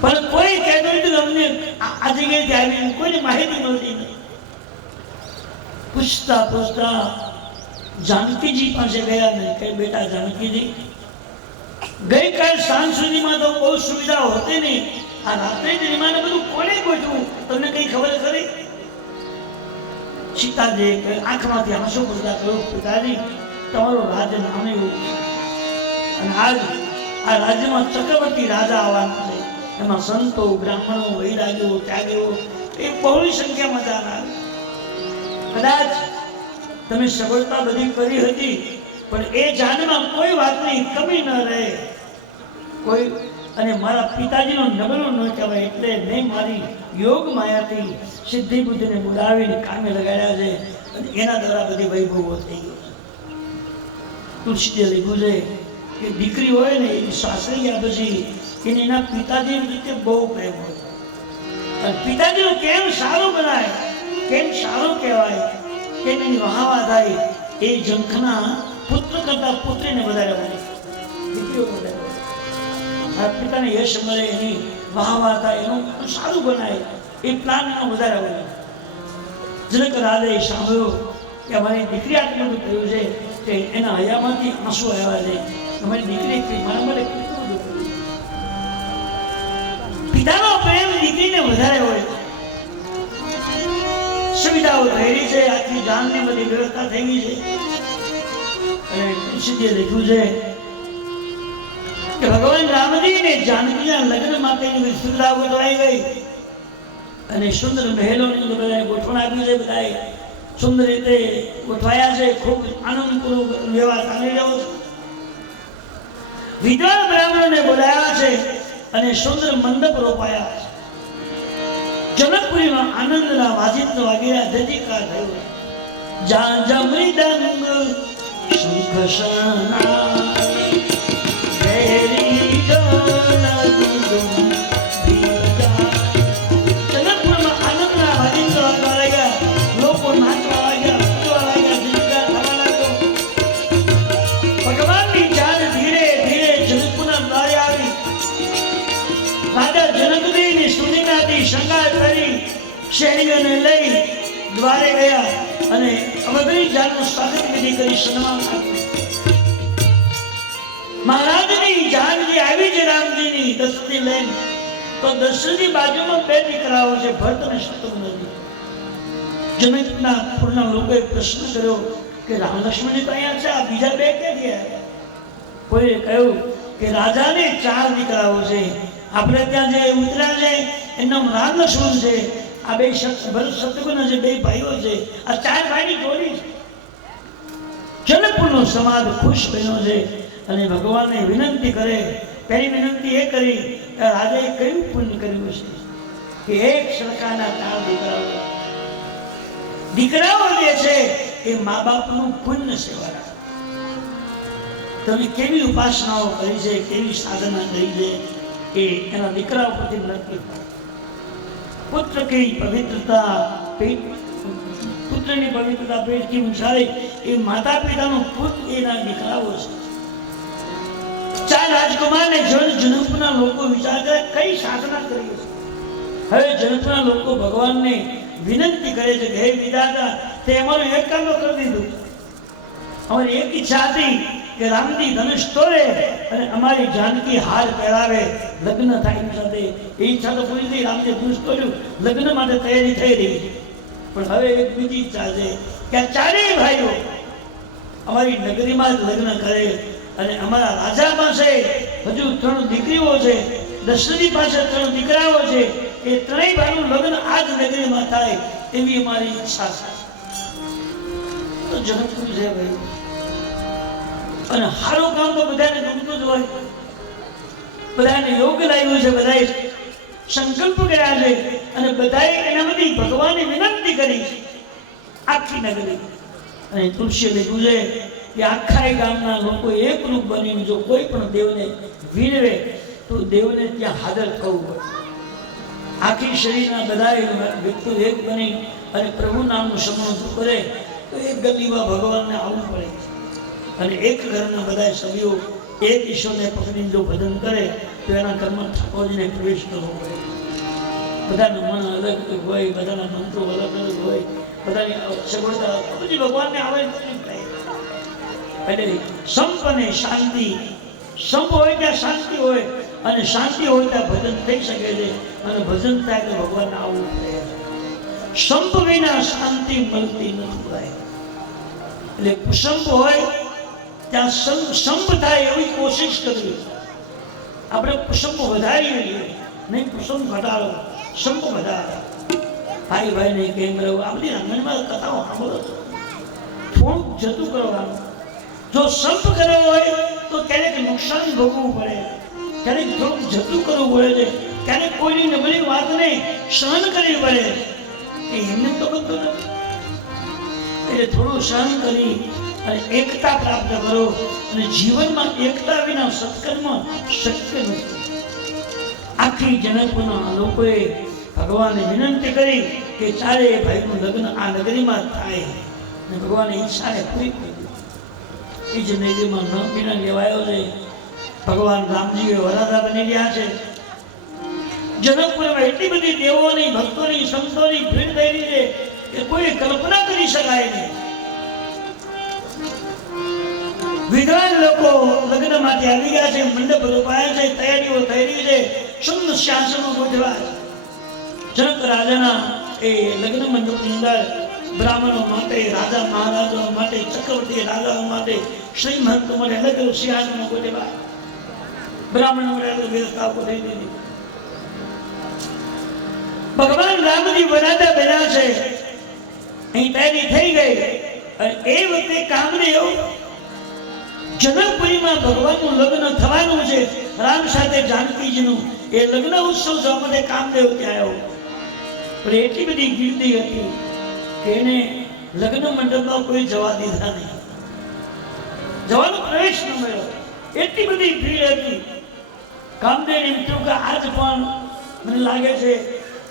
પણ કોઈ કહેતું નથી અમને આ જગ્યાએથી આવી કોઈની માહિતી નહોતી. પૂછતા પૂછતા જાનકીજી પાસે ગયા ને કઈ બેટા જાનકીજી, ગઈકાલ સાંજ સુધીમાં તો બહુ સુવિધાઓ હતી નહીં, આ રાત્રે દરમિયાન બધું કોને ગોઠવું તમને કઈ ખબર ખરી? સીતાજી આંખમાંથી આંસુ પડતા કહ્યું પિતાજી તમારું રાજ્ય નામે એવું અને આજ આ રાજ્યમાં ચક્રવર્તી રાજા આવવાના છે. એમાં સંતો બ્રાહ્મણો વૈરાગીઓ ત્યાગીઓ એ બહોળી સંખ્યામાં જવાના. કદાચ તમે સગવડતા બધી કરી હતી પણ એ જાનમાં કોઈ વાતની કમી ન રહે કોઈ. અને મારા પિતાજીનો નબળો ન કહેવાય એટલે મેં મારી યોગ માયાથી સિદ્ધિ બુદ્ધિને બોલાવીને કામે લગાડ્યા છે અને એના દ્વારા બધી વૈભવો થઈ ગયો છે. તુલસીએ લખ્યું છે કે દીકરી હોય ને એ સાસરી ગયા પછી એને એના પિતાજી રીતે બહુ પ્રેમ હોય. અને પિતાજીનું કેમ સારું બનાય, કેમ સારું કહેવાય, કેમ એની વહાવા થાય એ ઝંખના પુત્ર કરતા પુત્રીને વધારે હોય, દીકરીઓ વધારે. પિતાને યશ મળે એની વાહવા થાય એનું સારું બનાય એ પ્લાન એનો વધારે હોય. જનક રાજાએ સાંભળ્યું કે અમારી દીકરી આટલું બધું કર્યું છે કે એના હૈયામાંથી આંસુ આવ્યા છે. અમારી દીકરી મારા માટે કેટલું બધું કર્યું. પિતાનો પ્રેમ દીકરીને વધારે હોય. સુવિધાઓ થયેલી છે, આખી જાનની બધી વ્યવસ્થા થઈ ગઈ છે. અને તુલસીજીએ લખ્યું છે કે ભગવાન રામજી ને જાનકીના લગ્ન માટેની સુવિધા ગોઠવાઈ ગઈ અને સુંદર મહેલોની બધાએ ગોઠવણ આપી છે. બધાએ સુંદર રીતે ગોઠવાયા છે. ખૂબ આનંદપૂર્વક વ્યવહાર ચાલી રહ્યો છે. વિદ્વાન બ્રાહ્મણોને બોલાયા છે અને સુંદર મંડપ રોપાયા છે. જનકપુરીમાં આનંદના વાજિંત્ર વાગ્યા જયકાર થયો. જા મૃદંગ સુખ શરણાઈ જનકપુરમાં આનંદના વાજિંત્ર વાગવા લાગ્યા. લોકો નાચવા લાગ્યા, કૂદવા લાગ્યા, જયકાર થવા લાગ્યો. ભગવાનની જાન ધીરે ધીરે જનકપુરના દ્વારે આવી. રાજા જનકદેવની સુનિનાથી શણગાર કરી શહેરીઓને લઈ દ્વારે ગયા અને અવધની જાનનું સ્વાગત વિધિ કરી સન્માન આપ્યું. મહારાજની જાન જે આવી છે રામજીની દશરથની લઈને તો દશરથની બાજુમાં બે દીકરાઓ છે, ભરત અને શત્રુઘ્ન. જનકના પૂરના લોકોએ પ્રશ્ન કર્યો કે રામ લક્ષ્મણજી તો અહીંયા છે, આ બીજા બે ક્યાં ગયા? કોઈએ કહ્યું કે રાજાને 4 દીકરાઓ છે, આપણે ત્યાં જે ઉતર્યા છે એનું નામ રામ લક્ષ્મણ છે. આ બે ભરત શત્રુઘ્ન છે, બે ભાઈઓ છે. આ 4 ભાઈની જોડી છે. જનકપુરનો સમાજ ખુશ બન્યો છે અને ભગવાનને વિનંતી કરે. પહેલી વિનંતી એ કરી કે રાજાએ કયું પુણ્ય કર્યું છે કે એક સરકારના 4 દીકરાઓ જે છે એ મા બાપનું પુણ્ય સેવા. તમે કેવી ઉપાસનાઓ કરી છે, કેવી સાધના કરી છે એ એના દીકરાઓ પરથી નક્કી થાય. પુત્ર की पवित्रता પુત્રની પવિત્રતા પેટથી ઉછાળી એ માતા પિતાનો પુત્ર એના દીકરાઓ છે. 4 રાજકુમારને જોઈને જનકપુરના લોકો વિચાર કરે કઈ સાધના કરી છે. હવે જનકપુરના લોકો ભગવાનને વિનંતી કરે છે કે હે વિધાતા તે અમારું એક કામ કરી દીધું. અમારી એક ઈચ્છા હતી કે રામજી ધનુષ તોડે અને અમારી જાનકી હાર પહેરાવે, લગ્ન થાય એની સાથે. એ ઈચ્છા તો પૂરી થઈ. રામજી ધનુષ તોડ્યું, લગ્ન માટે તૈયારી થઈ રહી છે. પણ હવે એક બીજી ઈચ્છા છે કે આ ચારેય ભાઈઓ અમારી નગરીમાં જ લગ્ન કરે અને અમારા રાજા પાસે હજુ 3 દીકરીઓ છે, દશરથી પાસે 3 દીકરાઓ છે. એ ત્રણેય ભાઈનું લગ્ન આ જ નગરીમાં થાય એવી અમારી ઈચ્છા છે. તો જનકપુરી છે ભાઈ. અને સારું કામ તો બધાને ગમતું જ હોય, બધાને યોગ્ય લાગ્યું છે, બધાએ સંકલ્પ કર્યા છે અને બધાએ એનામાંથી ભગવાનને વિનંતી કરી આખી નગરી. અને તુલસીએ લીધું છે કે આખા ગામના લોકો એકરૂપ બનીને જો કોઈ પણ દેવને વિનવે તો દેવને ત્યાં હાજર થવું પડે. આખી શરીરના બધાએ વ્યક્તિઓ એક બની અને પ્રભુ નામનું સ્મરણ કરે તો એક ગલીમાં ભગવાનને આવવું પડે. અને એક ઘરના બધા સભ્યો એક ઈશ્વરને પકડીને જો ભજન કરે તો એના ઘરમાં ઠાકોરજીને પ્રવેશ કરવો પડે. બધાનું મન અલગ હોય, બધાના મંત્રો અલગ અલગ હોય, બધાની સગવડતા બધી ભગવાનને આવે એટલે સંપ અને શાંતિ. સંપ હોય ત્યાં શાંતિ હોય અને શાંતિ હોય ત્યાં ભજન થઈ શકે છે અને ભજન થાય તો ભગવાનને આવવું પડે. સંપ વિના શાંતિ મળતી નથી. એટલે કુસંપ હોય ત્યાં સંપ થાય એવી કોશિશ કરવી. આપણે કુસંપ વધારીએ નહીં, કુસંપ ઘટાડો, સંપ વધારે. ભાઈ ભાઈને કેમ રહેવું, આ બધી આંગણમાં કથાઓ સાંભળો છો. થોડુંક જતું કરવાનું. જો સંપ કરવો હોય તો ક્યારેક નુકસાન ભોગવવું પડે, ક્યારેક થોડુંક જતું કરવું પડે છે, ક્યારેક કોઈની નબળી વાતને સહન કરવી પડે. એમને તો બધું નથી. એટલે થોડું સહન કરી અને એકતા પ્રાપ્ત કરો. અને જીવનમાં એકતા વિના સત્કર્મ શક્ય નથી. આખી જનકપુરના લોકોએ ભગવાનને વિનંતી કરી કે ચારેય ભાઈનું લગ્ન આ નગરીમાં થાય. અને ભગવાનની ઈચ્છાને પૂરી કરી. એ જ નગરીમાં ન પીના લેવાયો છે. ભગવાન રામજીએ વરાદા બની રહ્યા છે. જનકપુરમાં એટલી બધી દેવોની, ભક્તોની, સંતોની ભીડ થઈ રહી છે કે કોઈ કલ્પના કરી શકાય નહીં. વિદ્વાન લોકો લગ્ન માટે આવી ગયા છે, મંડપ રોપાયા છે, તૈયારીઓ થઈ રહી છે, સુંદર શાસનો ગોઠવાય. જનક રાજાના એ લગ્ન મંડપની અંદર બ્રાહ્મણો માટે, રાજા મહારાજાઓ માટે, ચક્રવર્તી રાજાઓ માટે, શ્રી મહંતો માટે અલગ અલગ સિંહાસનો ગોઠવાય. બ્રાહ્મણો માટે અલગ વ્યવસ્થાઓ થઈ દીધી. ભગવાન રામજી વરાદા બન્યા છે, અહીં તૈયારી થઈ ગઈ. અને એ વખતે કામદેવ જનકપુરીમાં ભગવાનનું લગ્ન થવાનું છે રામ સાથે જાનકીજીનું. એ લગ્ન ઉત્સવ જોવા માટે કામદેવ ત્યાં આવ્યો. પણ એટલી બધી ગીર્દી હતી કે એને લગ્ન મંડપમાં કોઈ જવા દીધા નહીં, જવાનો પ્રવેશ ન મળ્યો. એટલી બધી ભીડ હતી. કામદેવ એમ થયું કે આજ પણ મને લાગે છે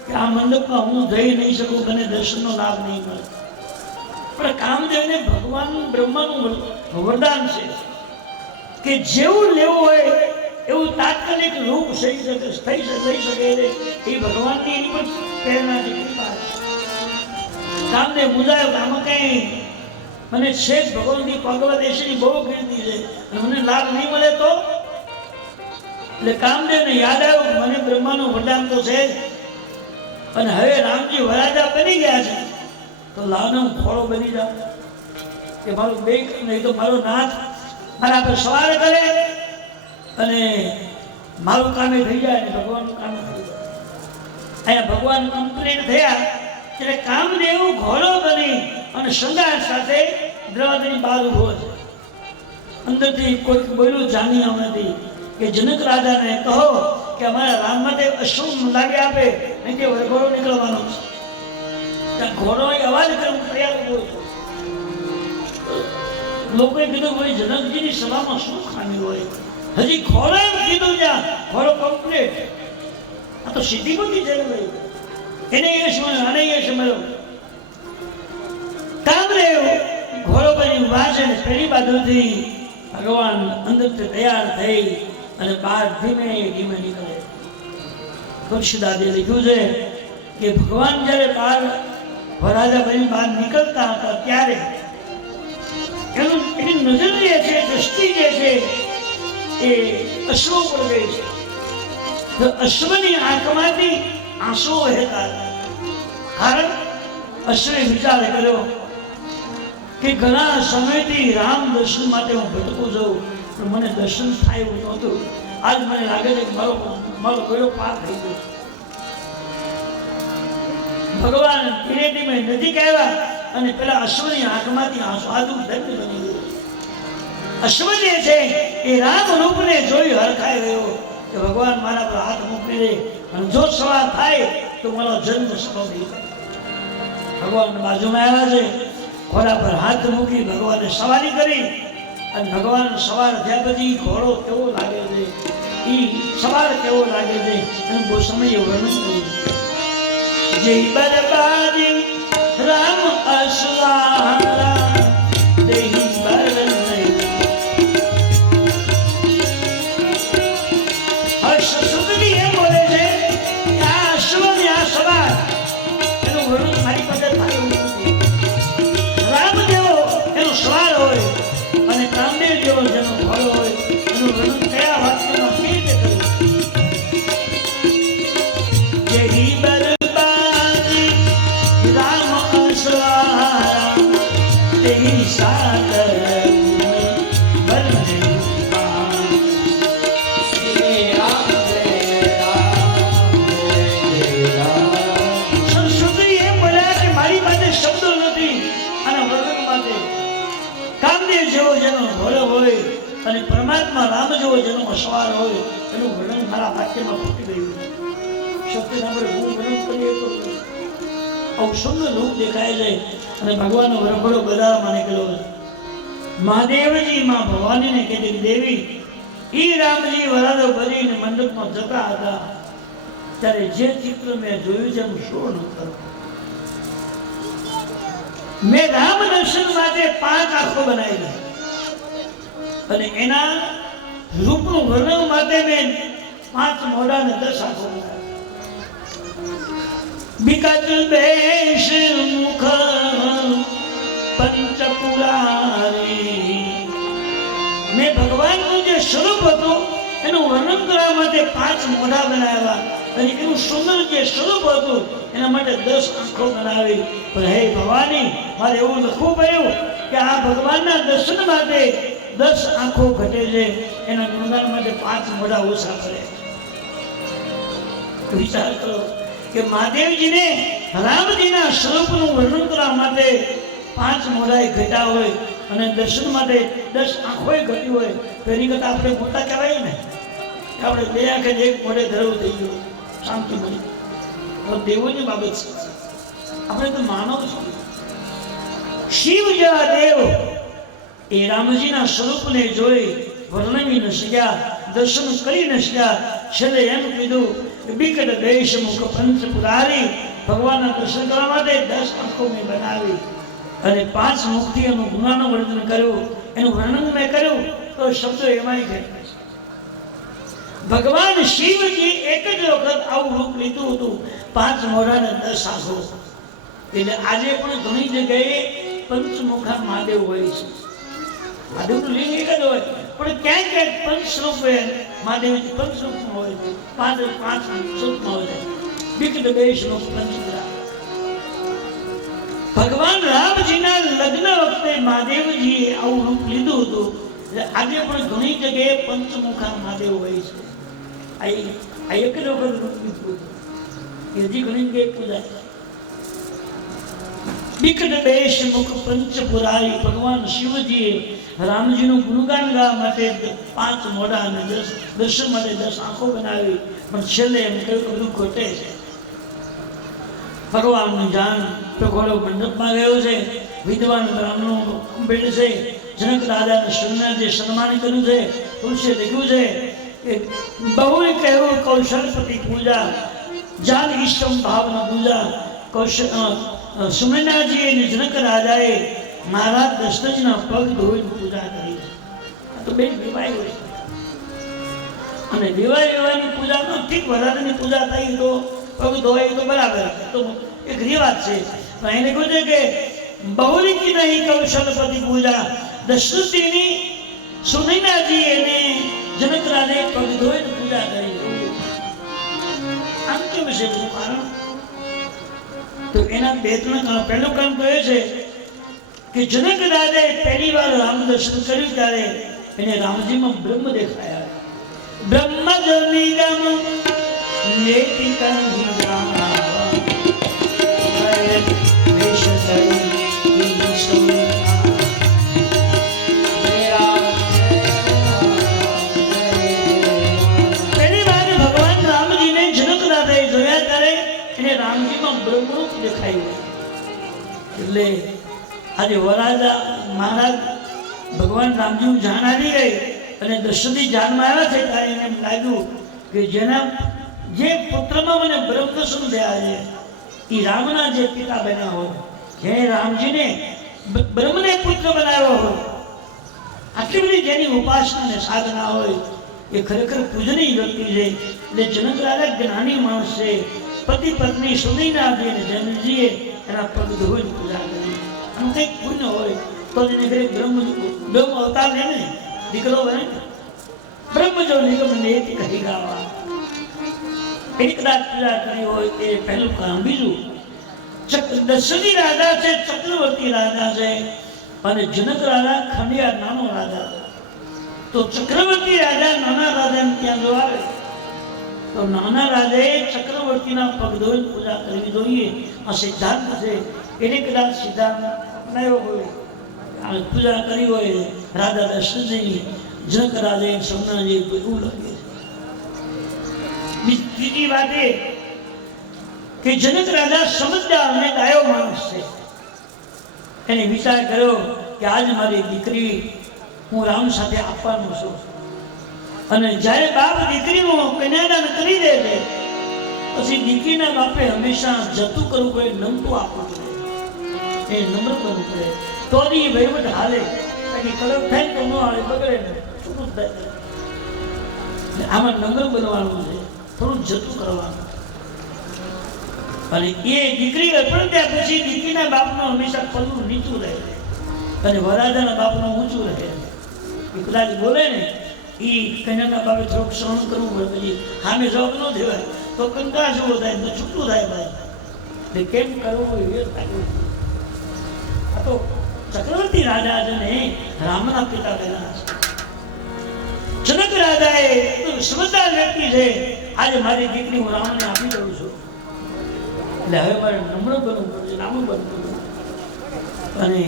કે આ મંડપમાં હું જઈ નહીં શકું, મને દર્શનનો લાભ નહીં મળે. પણ કામદેવને ભગવાન બ્રહ્માનું વરદાન છે કે જેવું લેવું હોય એવું તાત્કાલિક રૂપ થઈ શકે એ ભગવાનની એની પણ પ્રેરણા છે, કૃપા છે. કામદેવ મુજાયો કે આમાં કઈ મને શેષ ભગવાનની ભગવત દેશની બહુ કીર્તિ છે અને મને લાભ નહીં મળે તો. એટલે કામદેવને યાદ આવ્યું કે મને બ્રહ્માનું વરદાન તો છે અને હવે રામજી વરાજા બની ગયા છે તો લાવનો ખોળો બની જાવ કે મારું બે નહીં તો મારો નાથ મારા પર સવાર કરે અને મારું કામે થઈ જાય અને ભગવાનનું કામ થઈ જાય. અહીંયા ભગવાન કમ્પ્લીટ થયા એટલે કામદેવ ઘોડો બની અને શૃંગાર સાથે દરવાજાની બહાર ઉભો છે. અંદરથી કોઈક બોલ્યું જાણી આવતી કે જનક રાજાને કહો કે અમારા રામ માટે અશ્રુ લાવી આપે, નહીં કે ઘોડો નીકળવાનો છે. ત્યાં ઘોડો અવાજ કરવું તૈયાર ઉભો છે. લોકોએ કીધું ભાઈ જનકજીની સભામાં શું ખામી હોય, હજી ઘોડો એમ કીધું જ્યાં ઘોડો કમ્પ્લીટ. આ તો સીધી બધી છે ભાઈ, એને યશ મળ્યો, આને યશ મળ્યો. કામદેવ ઘોડો બની ઉભા છે ને પેલી બાજુથી ભગવાન અંદરથી તૈયાર થઈ અને બહાર ધીમે ધીમે નીકળે. તુલસીદાસે લખ્યું છે કે ભગવાન જ્યારે બહાર વરાજા બની બહાર નીકળતા હતા ત્યારે એની નજર જે છે, દ્રષ્ટિ જે છે એ અશ્વ પર ગઈ છે. તો અશ્વની આંખમાંથી આંસુ વહેતા હતા. કારણ અશ્વે વિચાર કર્યો કે ઘણા સમયથી રામ દર્શન માટે હું ભટકું છું, પણ મને દર્શન થાય એવું નહોતું. આજ મને લાગે છે કે મારો બેડો પાર થઈ ગયો. ભગવાન ધીરે ધીમે નજીક આવ્યા અને પેલા અશ્વની આંખમાંથી આંસુ આદું ધન્ય બની ગયું. અશ્વ જે છે એ રામ રૂપને જોઈ હરખાઈ ગયો કે ભગવાન મારા પર હાથ મૂકી દે અને જો સવાર થાય તો મારો જન્મ સફળ થઈ જાય. ભગવાન બાજુમાં આવ્યા છે, ઘોડા પર હાથ મૂકી ભગવાને સવારી કરી અને ભગવાન સવાર થયા પછી ઘોડો કેવો લાગે છે, એ સવાર કેવો લાગે છે એનું બહુ સમય વર્ણન કર્યું. જય બરબાજી રામ અશ્વારા દેહી બરને હર્ષ સુધની એમ બોલે છે કે આ અશ્વની આ સવાર એનું વર્ણન મારી પાસે થાય નથી. રામ જેવો એનો સવાર હોય અને કામદેવ જેવો જેનો ઘોડો હોય એનું વર્ણન કયા વાક્યમાં કેવી રીતે કર્યું. જય બરબાજી રામ અશ્વારા તેહી સાગર અને પરમાત્મા રામ જેવો જેનો અસવાર હોય એનું વર્ણન મારા વાક્યમાં ફૂટી ગયું. શક્તિ આપણે હું વર્ણન કરીએ તો આવું સુંદર રૂપ દેખાય છે. અને ભગવાનનો વરઘોડો બજારમાં નીકળ્યો. મહાદેવજી માં ભવાનીને કહેતી કે દેવી ઈ રામજી વરાદો ભરીને મંડપમાં જતા હતા ત્યારે જે ચિત્ર મેં જોયું છે એનું શું ન કરું. મેં રામ દર્શન માટે 5 આંખો બનાવી દીધી અને એના રૂપનું વર્ણન માટે મેં 5 મોઢા ને 10 આંખો બનાવી. વિકટ દેશ મુખ પંચપુરારી. મેં ભગવાનનું જે સ્વરૂપ હતું એનું વર્ણન કરવા માટે 5 મોઢા બનાવ્યા અને એનું સુંદર જે સ્વરૂપ હતું એના માટે 10 આંખો બનાવી. પણ હે ભવાની, મારે એવું લખવું પડ્યું કે આ ભગવાનના દર્શન માટે 10 આંખો ઘટે છે, એના ગુણગાન માટે 5 મોઢા ઓછા કરે. વિચાર કરો કે મહાદેવજીને રામજીના સ્વરૂપનું વર્ણન કરવા માટે 5 મોઢાએ ઘટ્યા હોય અને દર્શન માટે 10 આંખોએ ઘટી હોય તો એની કરતા આપણે મોટા કહેવાય ને. આપણે 2 આંખે 1 મોઢે ધરવું થઈ ગયું, શાંતિ મળી. દેવોની બાબત છે, આપણે તો માનવ છીએ. શિવ જેવા દેવ એ રામજીના સ્વરૂપને જોઈ વર્ણવી ન શક્યા, દર્શન કરી ન શક્યા. છેલ્લે એમ કીધું કે વિકટ દેશ મુખ પંચપુરારી. ભગવાનના દર્શન કરવા માટે 10 આંખો મેં બનાવી અને 5 મુખથી એનું ગુણાનું વર્ણન કર્યું, એનું વર્ણન મેં કર્યું તો શબ્દો એમાંય ઘટે. ભગવાન શિવજી એક જ વખત આવું રૂપ લીધું હતું, 5 મોઢા ને 10 આંખો. એટલે આજે પણ ઘણી જગ્યાએ પંચમુખા મહાદેવ હોય છે. મહાદેવનું લિંગ એક જ હોય પણ ક્યાંક ક્યાંક પંચરૂપે મહાદેવજી પંચરૂપમાં હોય છે, 5 સ્વરૂપમાં હોય છે. વિકટ દેશ મુખ પંચપુરા. ભગવાન રામજીના લગ્ન વખતે મહાદેવજીએ આવું રૂપ લીધું હતું. આજે પણ ઘણી જગ્યાએ પંચમુખા મહાદેવ હોય છે. આ એક જ વખત રૂપ લીધું હતું, હજી ઘણી જગ્યાએ પૂજા. વિકટ દેશ મુખ પંચપુરારી. ભગવાન શિવજીએ રામજીનું ગુણગાન ગાવા માટે 5 મોઢા અને 10 દર્શન માટે 10 આંખો બનાવી. પણ છેલ્લે એમ કહ્યું કે બધું ઘટે છે. ભગવાનનું જાણ ઘોડો મંડપમાં ગયો છે, વિદ્વાન બ્રાહ્મણો બેઠ છે. જનક રાજાને સુરને સન્માન કર્યું છે. તુલસીએ લખ્યું છે કે બહુ કહેવું કૌશલપતિ પૂજા જાન ઈષ્ટમ ભાવના પૂજા. સુમનાજી અને જનક રાજાએ મહારાજ દશરથના પગ ધોઈને પૂજા કરી. તો બે વિવાહ હોય અને વિવાહની પૂજામાં ઠીક વરાળની પૂજા થઈ તો પગ ધોવાય તો બરાબર, તો એક રિવાજ છે. પણ એને કહ્યું છે કે બહુરીકી નહીં કૌશલપતિ પૂજા દશરથજીની સુનૈનાજી એને જનક રાજાએ પગ ધોઈને પૂજા કરી. આમ કેમ છે કારણ? તો એના બે ત્રણ કામ. પહેલું કામ તો એ છે કે જનક રાજાએ પહેલી વાર રામ દર્શન કર્યું ત્યારે એને રામજીમાં બ્રહ્મ દેખાયા. બ્રહ્મ જનિગમ લેતિકા નિગામા વેશ સરી વિશ્વના પહેલી વાર ભગવાન રામજીને જનક રાજાએ જોયા ત્યારે એને રામજીમાં બ્રહ્મરૂપ દેખાયું. એટલે આજે વરાજા મહારાજ ભગવાન રામજીનું જાન આવી ગઈ અને દશરથજી જાનમાં આવ્યા છે ત્યારે એને એમ લાગ્યું કે જેના જે પુત્રમાં મને બ્રહ્મ દર્શન થયા છે એ રામના જે પિતા બન્યા હોય, જેને રામજીને બ્રહ્મને પુત્ર બનાવ્યો હોય, આટલી બધી જેની ઉપાસના અને સાધના હોય એ ખરેખર પૂજનીય વ્યક્તિ છે. એટલે જનક રાજા જ્ઞાની માણસ છે. પતિ પત્ની સુનૈનાજી અને જનકજીએ એના પગ ધોઈને પૂજા કરી. આનું કંઈક પુણ્ય હોય તો એને ઘરે બ્રહ્મ અવતાર લે ને દીકરો બને. બ્રહ્મ જો નિગમ નેતિ કહી ગાવા એની કદાચ પૂજા કરી હોય એ પહેલું કામ. બીજું, દશરથી રાજા છે, ચક્રવર્તી રાજા છે અને જનક રાજા ખંડિયા નાનો રાજા. તો ચક્રવર્તી રાજા નાના રાજાને ત્યાં જો આવે તો નાના રાજાએ ચક્રવર્તીના પગ ધોઈને પૂજા કરવી જોઈએ. આ સિદ્ધાંત છે. એને કદાચ સિદ્ધાંત અપનાવ્યો હોય, પૂજા કરી હોય રાજા દશરથની, જનક રાજાએ સમજાવી એવું લાગે છે. બીજી વાત એ કે જનક રાજા સમજદાર અને ડાયો માણસ છે. એને વિચાર કર્યો કે આજ મારી દીકરી હું રામ સાથે આપવાનો છું. અને જ્યારે બાપ દીકરીનું કન્યાદાન કરી દે છે પછી દીકરીના બાપે હંમેશા જતું કરવું પડે, નમતું આપવું પડે, એ નમ્ર કરવું પડે. તો એ વહીવટ હાલે. કલમ થાય તો ન હાલે, બગડે ને છૂટું થાય. આમાં નમ્ર બનવાનું છે, થોડું જતું કરવાનું. અને એ દીકરી અર્પણ થયા પછી દીકરીના બાપનું હંમેશા પગલું નીચું રહે અને વરાજાના બાપનું ઊંચું રહે. એ કદાચ બોલે ને એ કન્યાના બાપે થોડુંક સહન કરવું પડે. પછી સામે જવાબ ન દેવાય તો કંકાસ એવો થાય તો છૂટું થાય ભાઈ. એટલે કેમ કરવું એ થાય. તો ચક્રવર્તી રાજા છે ને રામના પિતા બન્યા છે. જનક રાજાએ સમજદાર વ્યક્તિ છે. આજે મારી દીકરી હું રામને આપી દઉં છું. એટલે હવે મારે નમ્ર બનવું પડશે, રામ બનવું પડશે. અને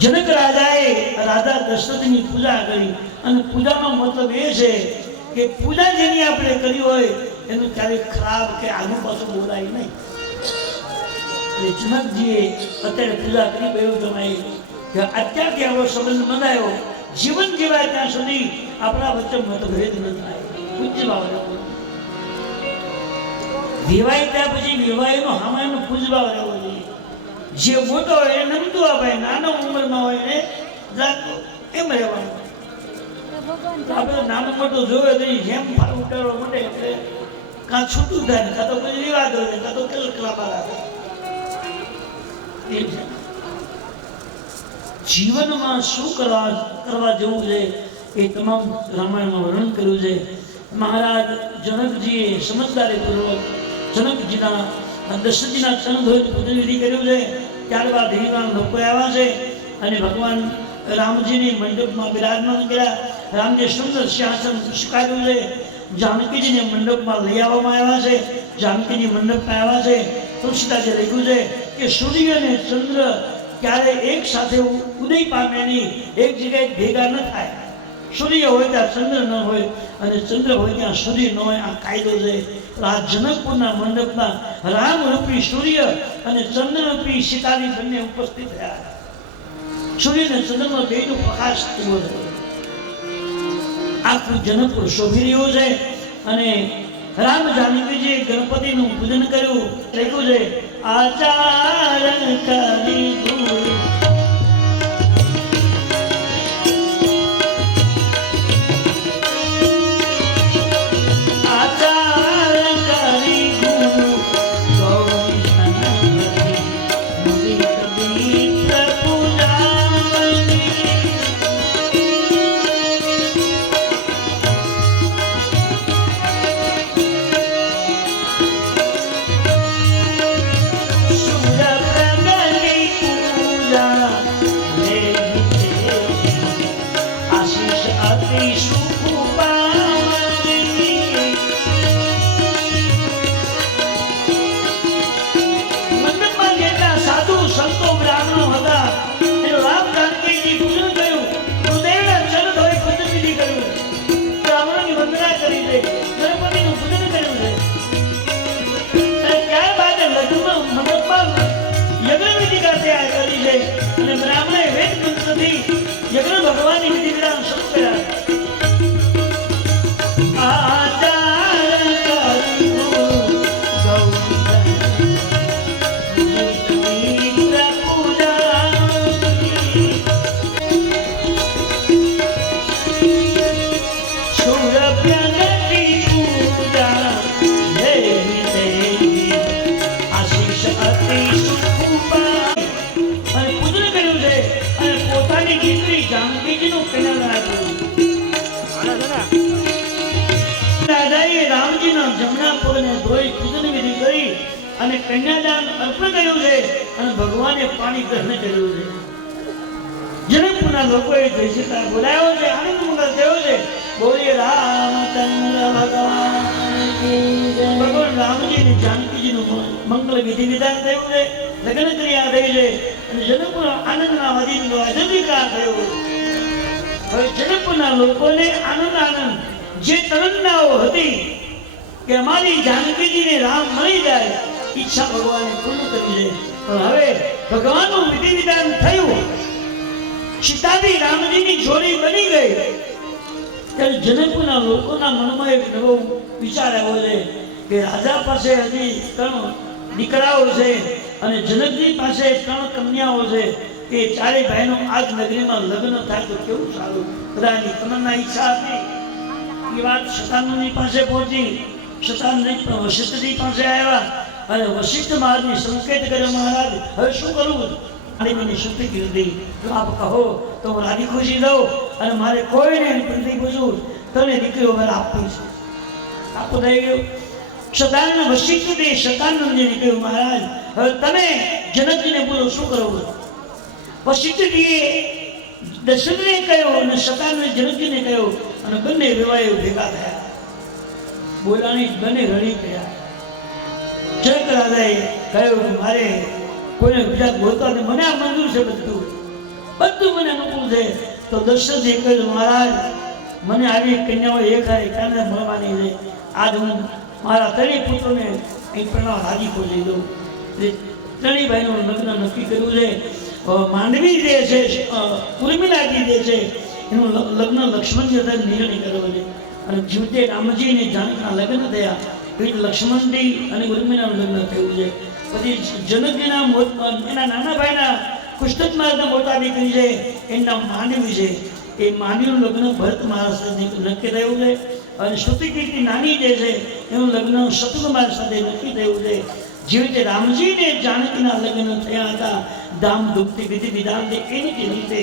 જનક રાજાએ રાજા દશરથની પૂજા કરી. અને પૂજાનો મતલબ એ છે કે પૂજા જેની આપણે કરી હોય એનું ક્યારેક ખરાબ કે આગુ પાછું બોલાય નહીં. એટલે જનકજીએ અત્યારે પૂજા કરી ગયું જમાઈ કે અત્યારથી આવો સંબંધ બંધાયો, જીવન જીવાય ત્યાં સુધી આપણા વચ્ચે મતભેદ ન થાય. પૂજ્ય ભાવ રહેવો, વિવાહ ત્યાં પછી વિવાહનો હામાનો પૂજ્ય ભાવ રહેવો જોઈએ. જે મોટો હોય એને નમતું અપાય, નાનો ઉંમરમાં હોય એને એમ રહેવાનું. આપણે નાનું મોટું જોવે તો જેમ ફાળું ઉતારવા માટે એટલે કાં છૂટું થાય ને કાં તો પછી વિવાદ હોય કાં તો કલકલાપા રાખે. જીવનમાં શું કરવા જેવું છે એ તમામ રામાયણમાં વર્ણન કર્યું છે. મહારાજ જનકજીએ સમજદારીપૂર્વક જનકજીના દશરથજીના ચરણ ધોઈને પૂજન વિધિ કર્યું છે. ત્યારબાદ હિરવાન લોકો આવ્યા છે અને ભગવાન રામજીની મંડપમાં બિરાજમાન કર્યા. રામજી સુંદર સિંહાસન સ્વીકાર્યું છે. જાનકીજીને મંડપમાં લઈ આવવામાં આવ્યા છે. જાનકીજી મંડપમાં આવ્યા છે. તુલસીદાસે લખ્યું છે કે સૂર્ય અને ચંદ્ર ક્યારે એક સાથે ઉદય પામે નહીં, એક જગ્યાએ ભેગા ન થાય. સૂર્ય હોય ત્યાં ચંદ્ર ન હોય અને ચંદ્ર હોય ત્યાં સૂર્ય ન હોય. આ કાયદો છે. આ જનકપુરના મંડપમાં રામરૂપી સૂર્ય અને ચંદ્રરૂપી સીતાની બંને ઉપસ્થિત થયા. સૂર્ય અને ચંદ્રનો બેનો પ્રકાશ ઉભો થયો. આખું જનકપુર શોભી રહ્યું છે. અને રામ જાનકીજીએ ગણપતિનું પૂજન કર્યું. લખ્યું છે આચાર કરી ગુરુ આશીષ અતિ સુખ પામી મંડપમાં જેટલા સાધુ સંતો બ્રાહ્મણો હતા એ રામ જાનકીજી પૂજન કર્યું હૃદયના ચરણ ધોઈ પૂજન વિધિ કર્યું બ્રાહ્મણોની વંદના કરી છે ગણપતિનું પૂજન કર્યું છે અને ત્યારબાદ લગ્નમાં મંડપમાં યજ્ઞ વિધિ તૈયાર કરી છે અને બ્રાહ્મણે વેદ મંત્રથી યજ્ઞ ભગવાનની વિધિ વિધાન શરૂ કર્યા અને કન્યાદાન અર્પણ કર્યું છે અને ભગવાને પાણી ગ્રહણ કર્યું છે જનકપુરના લોકોએ જય સીતા બોલાયો છે આનંદ મંગલ થયો છે બોલીએ રામચંદ્ર ભગવાન કી જય ભગવાન રામજી અને જાનકીજીનું મંગલ વિધિ વિધાન થયું છે લગ્ન ક્રિયા થઈ છે અને જનકપુર આનંદના વાદીનો અજંતિકા થયો હવે જનકપુરના લોકોને આનંદ જે તમન્નાઓ હતી કે અમારી જાનકીજીને રામ મળી જાય ઈચ્છા ભગવાને પૂર્ણ કરી છે પણ હવે ભગવાનનું વિધિ વિધાન થયું સીતાજી રામજીની જોડી બની ગઈ ત્યારે જનકપુરના લોકોના મનમાં એક નવો વિચાર આવ્યો છે કે રાજા પાસે હજી 3 દીકરાઓ છે અને જનકજી પાસે 3 કન્યાઓ છે કે ચારે ભાઈનો આજ નગરીમાં લગ્ન થાય તો કેવું સારું બધાની તમન્ના ઈચ્છા હતી એ વાત શતાનંદની પાસે પહોંચી શતાનંદ વશિષ્ઠજી પાસે આવ્યા અને વશિષ્ઠ મહારાજને સંકેત કર્યો મહારાજ હવે શું કરવું આની શુદ્ધિ કીધી જો આપ કહો તો હું રાજી ખુશી દઉં અને મારે કોઈને નથી પૂછવું તને દીકરીઓ મારે આપવી છે આપો થઈ ગયું શતાનંદ વશિષ્ઠજી શતાનંદજીને કહ્યું મહારાજ હવે તમે જનકજીને બોલો શું કરવું વશિષ્ઠજીએ દશરથને કહ્યું અને શતાનંદ જનકજીને કહ્યું અને બંને વિવાહો ભેગા થયા બોલાણી બંને રડી ગયા જનક રાજાએ કહ્યું મારે કોઈને બીજા બોલતા નથી મને આ મંજૂર છે બધું મને અનુકૂળ છે તો દશરથે કહ્યું મહારાજ મને આવી કન્યાઓ એકાને મળવાની છે આજ હું મારા 3 પુત્રોને અહીં પ્રણામ રાજી ખોલી દઉં એટલે 3 ભાઈનું લગ્ન નક્કી કર્યું છે માંડવી જે છે ઉર્મિલાજી જે છે એનું લગ્ન લક્ષ્મણજી સાથે નિર્ણય કર્યો છે અને જીવતે રામજી અને જાનકીના લગ્ન થયા એ લક્ષ્મણજી અને ઉર્મિલાનું લગ્ન થયું છે પછી જનકજીના એના નાના ભાઈના કુષ્ઠજ મહારાજના મોટા દીકરી છે એનું માંડવી છે એ માંડવીનું લગ્ન ભરત મહારાજ સાથે નક્કી થયું છે અને શ્રુતિકીર્તિ નાની જે છે એનું લગ્ન શત્રુઘ્ન મહારાજ સાથે નક્કી થયું છે જેવી રીતે રામજી ને જાનકીના લગ્ન થયા હતા ધામધૂમથી વિધિ વિધાનથી એની જ રીતે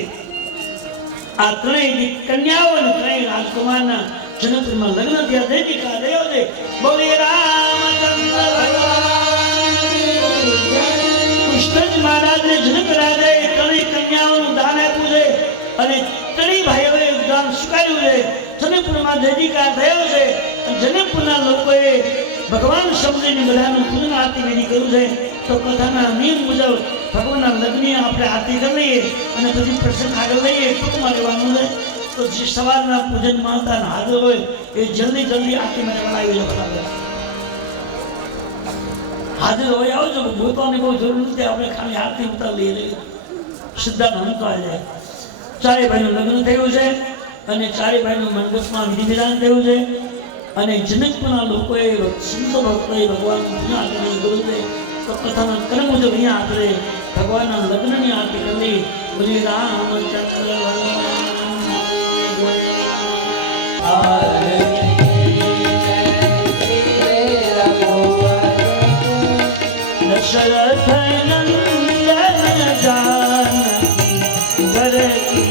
આ 3 કન્યાઓ અને 3 રાજકુમારના જનકપુરમાં લગ્ન થયા દેવીકા થયો છે બોલીએ રામચંદ્ર ભગવાન કૃષ્ણ મહારાજને જનક રાજાએ 3 કન્યાઓનું દાન આપ્યું છે અને 3 ભાઈઓએ દાન સ્વીકાર્યું છે જનકપુરમાં દેવીકા થયો છે જનકપુરના લોકોએ ભગવાન સમજીને બધાનું પૂજન આરતી વિધિ કર્યું છે તો કથાના નિયમ મુજબ ભગવાનના લગ્નની આપણે આરતી કરી લઈએ અને પછી પ્રસંગ આગળ લઈએ ટૂંકમાં રહેવાનું છે તો જે સવારના પૂજનમાં હતા હાજર હોય એ જલ્દી આરતી માટે બનાવી લો બરાબર હાજર હોય આવજો ગોતવાની બહુ જરૂર નથી આપણે ખાલી આરતી ઉતારી લઈએ સિદ્ધાંત હંકાય જાય 4 ભાઈનું લગ્ન થયું છે અને 4 ભાઈનું મંડપમાં વિધિ વિધાન થયું છે અને જનકપુરના લોકોએ સંતો ભક્તોએ ભગવાનનું પૂજન આચરણ કર્યું છે તો કથાના ક્રમ મુજબ અહીંયા આપણે ભગવાનના લગ્નની આરતી કરી બોલી રામચંદ્ર દશરથ નંદન જાનકી ઘર કી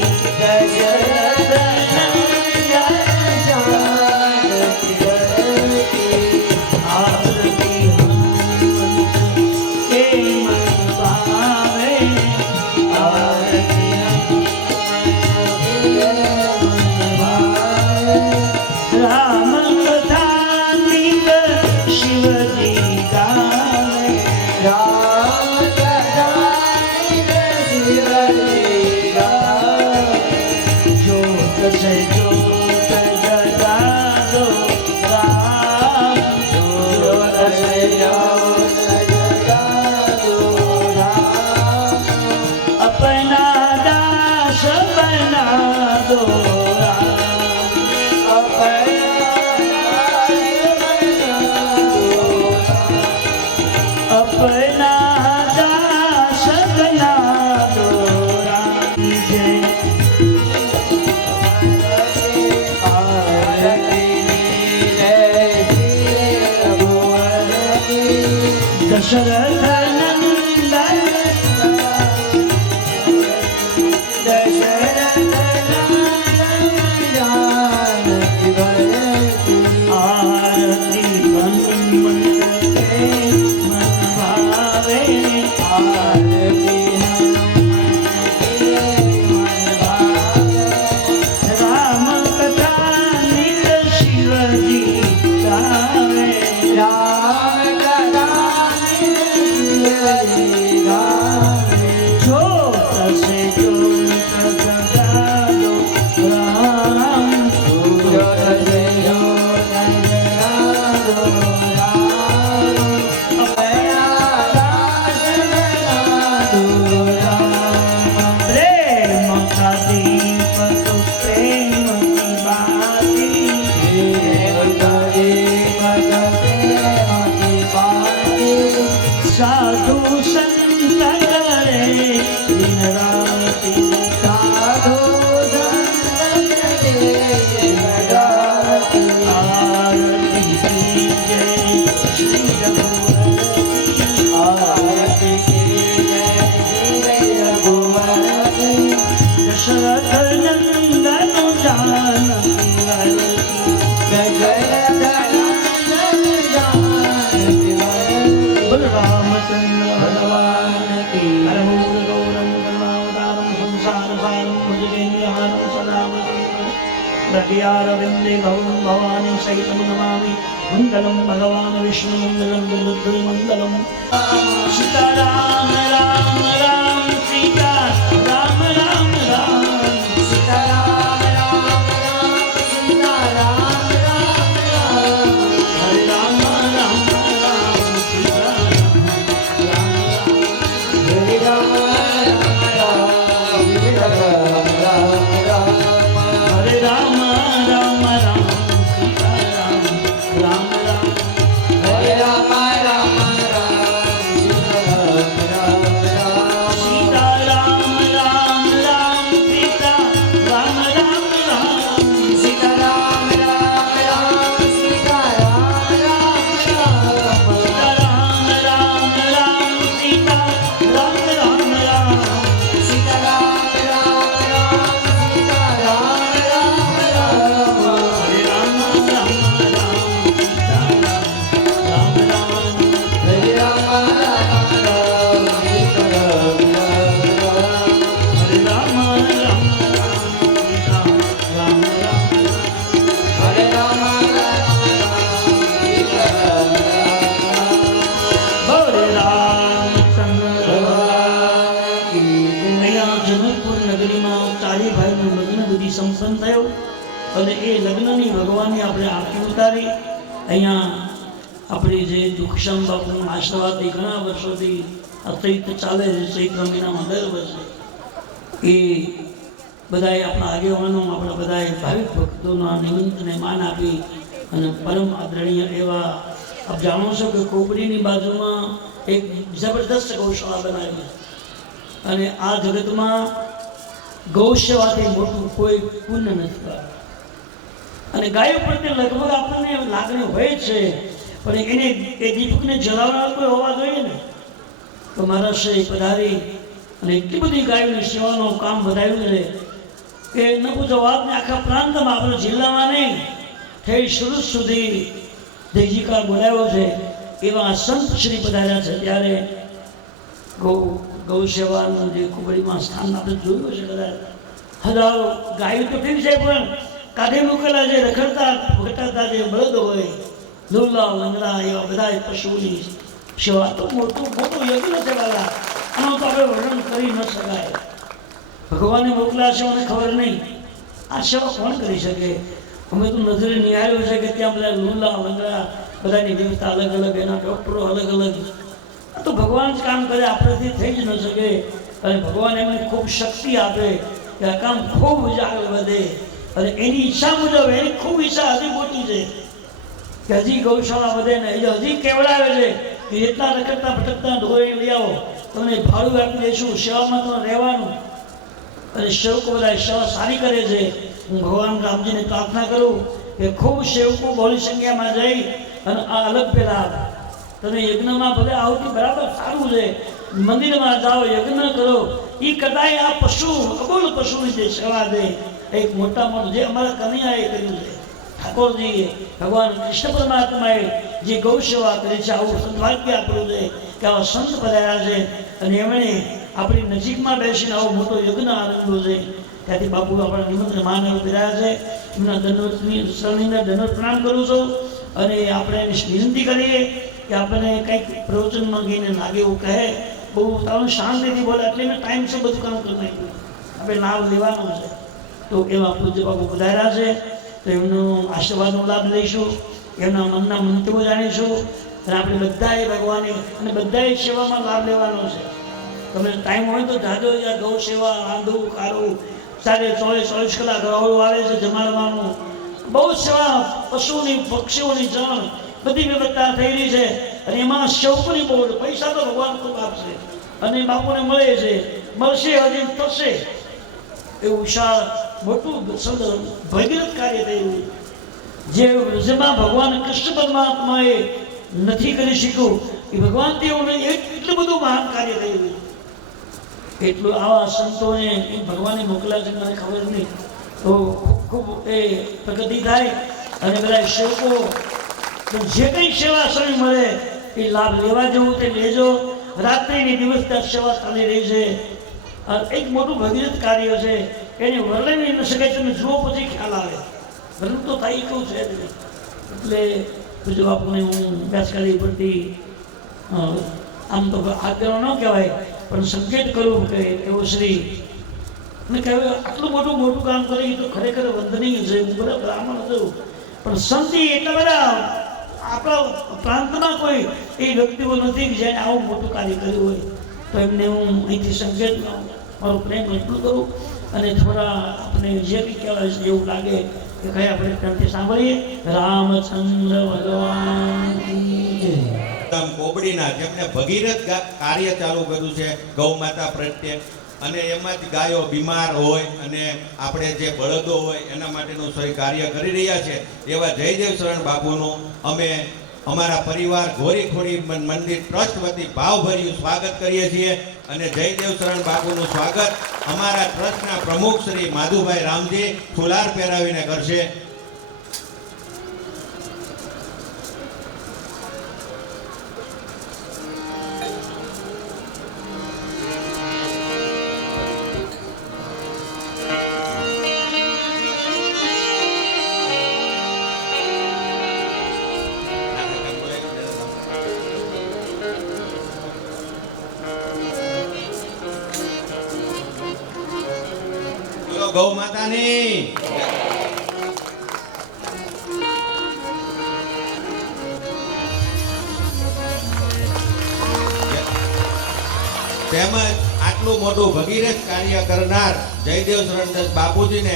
हृदयारविन्दे भवं भवानी सहितं नमामि मङ्गलं भगवान् विष्णु मङ्गलं गुरुमङ्गलं सीताराम राम राम सीता राम राम राम सीताराम राम राम सीता राम राम राम हरे राम राम राम सीता राम राम हरे राम સંપન્ન થયો અને એ લગ્નની ભગવાનની આપણે આરતી ઉતારી અહીંયા આપણી જે દુઃખશ્યામ બાપુના આશીર્વાદથી ઘણા વર્ષોથી આ ચૈત્ર ચાલે છે ચૈત્ર મહિનામાં દર વર્ષે એ બધાએ આપણા આગેવાનો આપણા બધાએ ભાવિક ભક્તોના નિમંત્રણને માન આપી અને પરમ આદરણીય એવા આપ જાણો છો કે કોપરીની બાજુમાં એક જબરદસ્ત ગૌશાળા બનાવી અને આ જગતમાં ગૌસેવાથી મોટું કોઈ પુણ્ય નથી અને ગાયો પ્રત્યે લગભગ આપણને લાગણી હોય છે પણ એને એ દીપકને જલાવનાર કોઈ હોવા જોઈએ ને તો મહારાષ્ટ્રે પધારી અને એટલી બધી ગાયોની સેવાનું કામ વધાર્યું છે કે ન પૂછો વાતને આખા પ્રાંતમાં આપણા જિલ્લામાં નહીં થઈ સુરત સુધી દેજીકાર બોલાવ્યો છે એવા સંત શ્રી પધાર્યા છે ત્યારે ગૌ સેવાનું જે કુબડીમાં સ્થાન આપણે જોયું છે કદાચ હજારો ગાયો તો ઠીક છે પણ કાઢે મૂકેલા જે રખડતા ભટકતા જે બળદ હોય લુલ્લા લંગડા એવા બધા પશુઓની સેવા તો મોટું યજ્ઞ છે દાદા આનું તો આપણે વર્ણન કરી ન શકાય ભગવાને મોકલ્યા છે મને ખબર નહીં આ સેવા કોણ કરી શકે? અમે તો નજરે નિહાળ્યું છે કે ત્યાં બધા લુલા લંગડા બધાની વ્યવસ્થા અલગ અલગ, એના ડૉક્ટરો અલગ અલગ. આ તો ભગવાન જ કામ કરે, આપણાથી થઈ જ ન શકે. અને ભગવાન એમને ખૂબ શક્તિ આપે કે આ કામ ખૂબ જ આગળ વધે. અને એની ઈચ્છા મુજબ, એની ખૂબ ઈચ્છા હજી મોટી છે કે હજી ગૌશાળા વધે ને હજી કેવડાવે છે કે એટલા રખડતા ભટકતા ઢોરે લઈ આવો, તમને ભાડું આપી દઈશું, સેવામાં તો રહેવાનું. અને સેવકો બધા સેવા સારી કરે છે. હું ભગવાન રામજીને પ્રાર્થના કરું કે ખૂબ સેવકો બહોળી સંખ્યામાં જઈ અને આ અલગ પેલા તમે યજ્ઞમાં ભલે આવતી બરાબર સારું છે, મંદિરમાં જાઓ, યજ્ઞ કરો, એ કદાચ આ પશુ અબોલ પશુની જે સેવા દે એક મોટા મોટું જે અમારા કનૈયાએ કર્યું છે, ઠાકોરજીએ ભગવાન કૃષ્ણ પરમાત્માએ જે ગૌ સેવા કરી છે, આવું સદભાગ્ય આપ્યું છે કે આવા સંત પધાર્યા છે અને એમણે આપણી નજીકમાં બેસીને આવો મોટો યજ્ઞ આનંદો છે. ત્યાંથી બાપુ આપણા નિમંત્રણ માનવ પધાર્યા છે, એમના દંડવતની શરણીને દંડવત પ્રણામ કરું છું. અને આપણે એને વિનંતી કરીએ કે આપણને કંઈક પ્રવચનમાં ગઈને લાગે એવું કહે, બહુ તારું શાંતિથી બોલે, એટલે મેં ટાઈમ છે બધું કામ કરી નાખ્યું, આપણે નામ લેવાનું છે. તો એવા પૂજ્ય બાપુ પધાર્યા છે, તો એમનો આશીર્વાદનો લાભ લઈશું, એમના મનના મંતવ્યો જાણીશું. અને આપણે બધાએ ભગવાને અને બધાએ સેવામાં લાભ લેવાનો છે. તમે ટાઈમ હોય તો જાજો યા ગૌ સેવા, રાંધવું કાઢવું, 24 કલાક રહોડું આવે છે જમાડવાનું, બહુ સેવા, પશુની પક્ષીઓની જણ બધી વ્યવસ્થા થઈ રહી છે. અને એમાં સેવકોની બહુ, પૈસા તો ભગવાન ખૂબ આપશે અને બાપુને મળે છે, મળશે, હજી થશે. એવું વિશાળ મોટું ભગીરથ કાર્ય થયું જે વ્રજમાં ભગવાન કૃષ્ણ પરમાત્માએ નથી કરી શક્યું, એ ભગવાન તેઓને એટલું બધું મહાન કાર્ય થયું. એટલું આવા સંતોને એ ભગવાને મોકલ્યા છે, મને ખબર નહીં. તો ખૂબ એ પ્રગતિ થાય અને બધા સેવકો જે કંઈ સેવા સમય મળે એ લાભ લેવા જવું તે લેજો. રાત્રિની દિવસ સેવા ચાલી રહી છે, એક મોટું ભગીરથ કાર્ય છે, એને વર્ણવી ન શકાય. તમે જુઓ પછી ખ્યાલ આવે, વર્ણન તો થાય કેવું છે. એટલે પૂજ્ય બાપુને હું વ્યાસકાળી પરથી આમ તો આગળ ન કહેવાય પણ સંકેત કરું કે એવો શ્રી અને કહેવાય આટલું મોટું કામ કરે એ તો ખરેખર વંદનીય છે. હું બધા બ્રાહ્મણ હતું પણ સંતી એટલા બધા આપણા પ્રાંતમાં કોઈ એ વ્યક્તિઓ નથી કે જેને આવું મોટું કાર્ય કર્યું હોય. તો એમને હું અહીંથી સંકેત મારો પ્રેમ એટલું કરું અને થોડા આપણે જે કંઈ કહેવાય છે એવું લાગે કે કઈ આપણે ત્યાંથી સાંભળીએ. રામચંદ્ર ભગવાન કોબડીના જેમને ભગીરથ કાર્ય ચાલુ કર્યું છે ગૌ માતા પ્રત્યે, અને એમાંથી ગાયો બીમાર હોય અને આપણે જે બળદો હોય એના માટેનું સોય કાર્ય કરી રહ્યા છે એવા જયદેવ શરણ બાપુનું અમે અમારા પરિવાર ઘોરી ખોડી મંદિર ટ્રસ્ટ વતી ભાવભર્યું સ્વાગત કરીએ છીએ. અને જયદેવ શરણ બાપુનું સ્વાગત અમારા ટ્રસ્ટના પ્રમુખ શ્રી માધુભાઈ રામજી ફુલાર પહેરાવીને કરશે. ગૌ માતાની તેમજ આટલું મોટું ભગીરથ કાર્ય કરનાર જયદેવ શરણદાસ બાપુજીને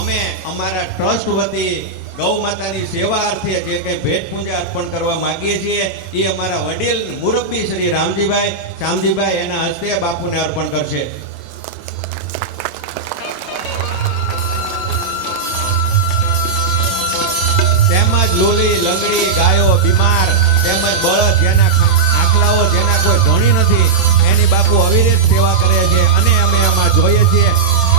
અમે અમારા ટ્રસ્ટ વતી ગૌ માતાની સેવા અર્થે જે કંઈ ભેટ પૂજા અર્પણ કરવા માંગીએ છીએ એ અમારા વડીલ મુરબ્બી શ્રી રામજીભાઈ શામજીભાઈ એના હસ્તે બાપુને અર્પણ કરશે. તેમજ લોલી લંગડી ગાયો બીમાર તેમજ બળદ જેના આંકલાઓ જેના કોઈ ધણી નથી એની બાપુ અવિરત સેવા કરે છે અને અમે આમાં જોઈએ છીએ.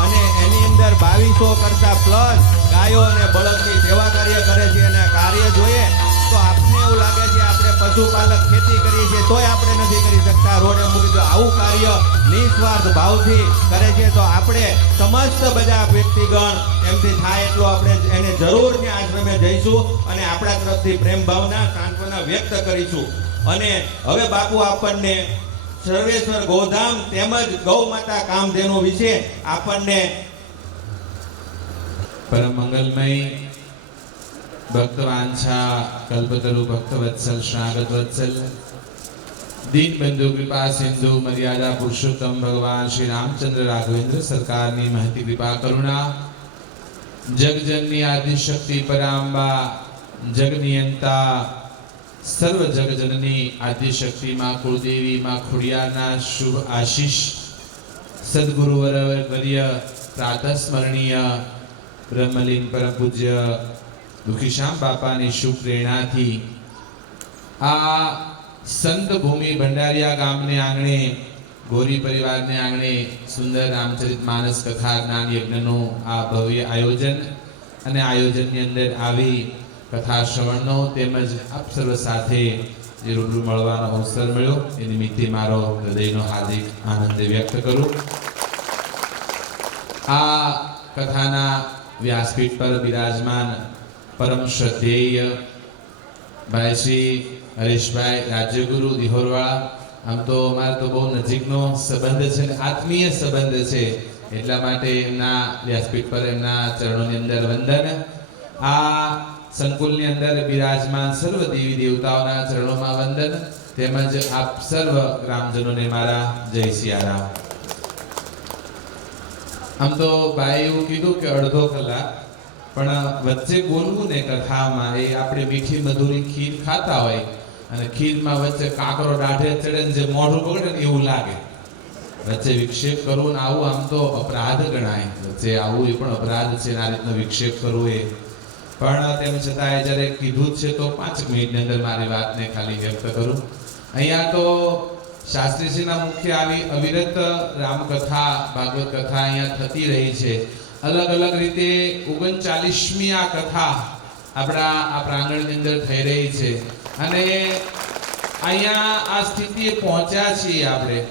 અને એની અંદર 2200 કરતા પ્લસ ગાયો અને બળદની સેવા કાર્ય કરે છે. અને કાર્ય જોઈએ તો આપને એવું લાગે છે આપણે પશુપાલક ખેતી કરીએ છીએ તોય આપણે નથી કરી શકતા રોડે મૂકી દો. આવું કાર્ય નિસ્વાર્થ ભાવથી કરે છે તો આપણે સમસ્ત બધા વ્યક્તિગણ એમથી થાય એટલું આપણે એને જરૂર ત્યાં આશ્રમે જઈશું અને આપણા તરફથી પ્રેમ ભાવના સાંત્વના વ્યક્ત કરીશું. અને હવે બાપુ આપણને સર્વેશ્વર ગોધામ તેમજ ગૌ માતા કામધેનુ વિશે આપણને परम मंगलमय भक्तवांछा कल्पतरु भक्तवत्सल शरणागत वत्सल दीन बंधु कृपा सिंधु मर्यादा पुरुषोत्तम भगवान श्री रामचंद्र राघवेंद्र सरकार की महती कृपा करुणा जगजननी आदि शक्ति परांबा जगनियंता सर्व जगजननी आदि शक्ति मां कुलदेवी मां खुड़ियाना शुभ आशीष सद्गुरु वर्य प्रातः स्मरणीय ब्रह्मलीन परम पूज्य दुखीश्याम बापा ने शुभ प्रेरणा थी आ संत भूमि भंडारिया गाम ने आंगणे गोरी परिवार ने आंगणे सुंदर रामचरित मानस कथा ज्ञान यज्ञ नो आ भव्य आयोजन अने आयोजन ની અંદર આવી कथा श्रवणનો તેમજ આપ સર્વ સાથે જે રૂબરૂ મળવાનો અવસર મળ્યો એ નિમિત્તે મારો હૃદયનો હાર્દિક આનંદ વ્યક્ત કરું આ કથાના વ્યાસપીઠ પર બિરાજમાન પરમ શ્રદ્ધેય ભાઈ શ્રી હરેશભાઈ રાજ્યગુરુ દિહોરવાળા આમ તો અમારે તો બહુ નજીકનો સંબંધ છે આત્મીય સંબંધ છે એટલા માટે એમના વ્યાસપીઠ પર એમના ચરણોની અંદર વંદન આ સંકુલની અંદર બિરાજમાન સર્વ દેવી દેવતાઓના ચરણોમાં વંદન તેમજ આપ સર્વ ગ્રામજનોને મારા જય સિયારામ આમ તો ભાઈ એવું કીધું કે અડધો કલાક પણ વચ્ચે બોલવું ને કથામાં એ આપણે મીઠી મધુરી ખીર ખાતા હોય અને ખીરમાં વચ્ચે કાકરો દાઢે ચડે ને જે મોઢું બગડે ને એવું લાગે વચ્ચે વિક્ષેપ કરવો ને આવું આમ તો અપરાધ ગણાય વચ્ચે આવું એ પણ અપરાધ છે આ રીતનો વિક્ષેપ કરવો એ પણ તેમ છતાં જ્યારે કીધું જ છે તો 5 મિનિટની અંદર મારી વાતને ખાલી વ્યક્ત કરું અહીંયા તો શાસ્ત્રીજીના મુખ્ય આવી અવિરત રામકથા ભાગવત કથા અહીંયા થતી રહી છે अलग अलग रीते 39મી આ કથા આપણા આ પ્રાંગણની અંદર થઈ રહી છે અને અહીંયા આ સ્થિતિએ પહોંચ્યા છીએ આપણે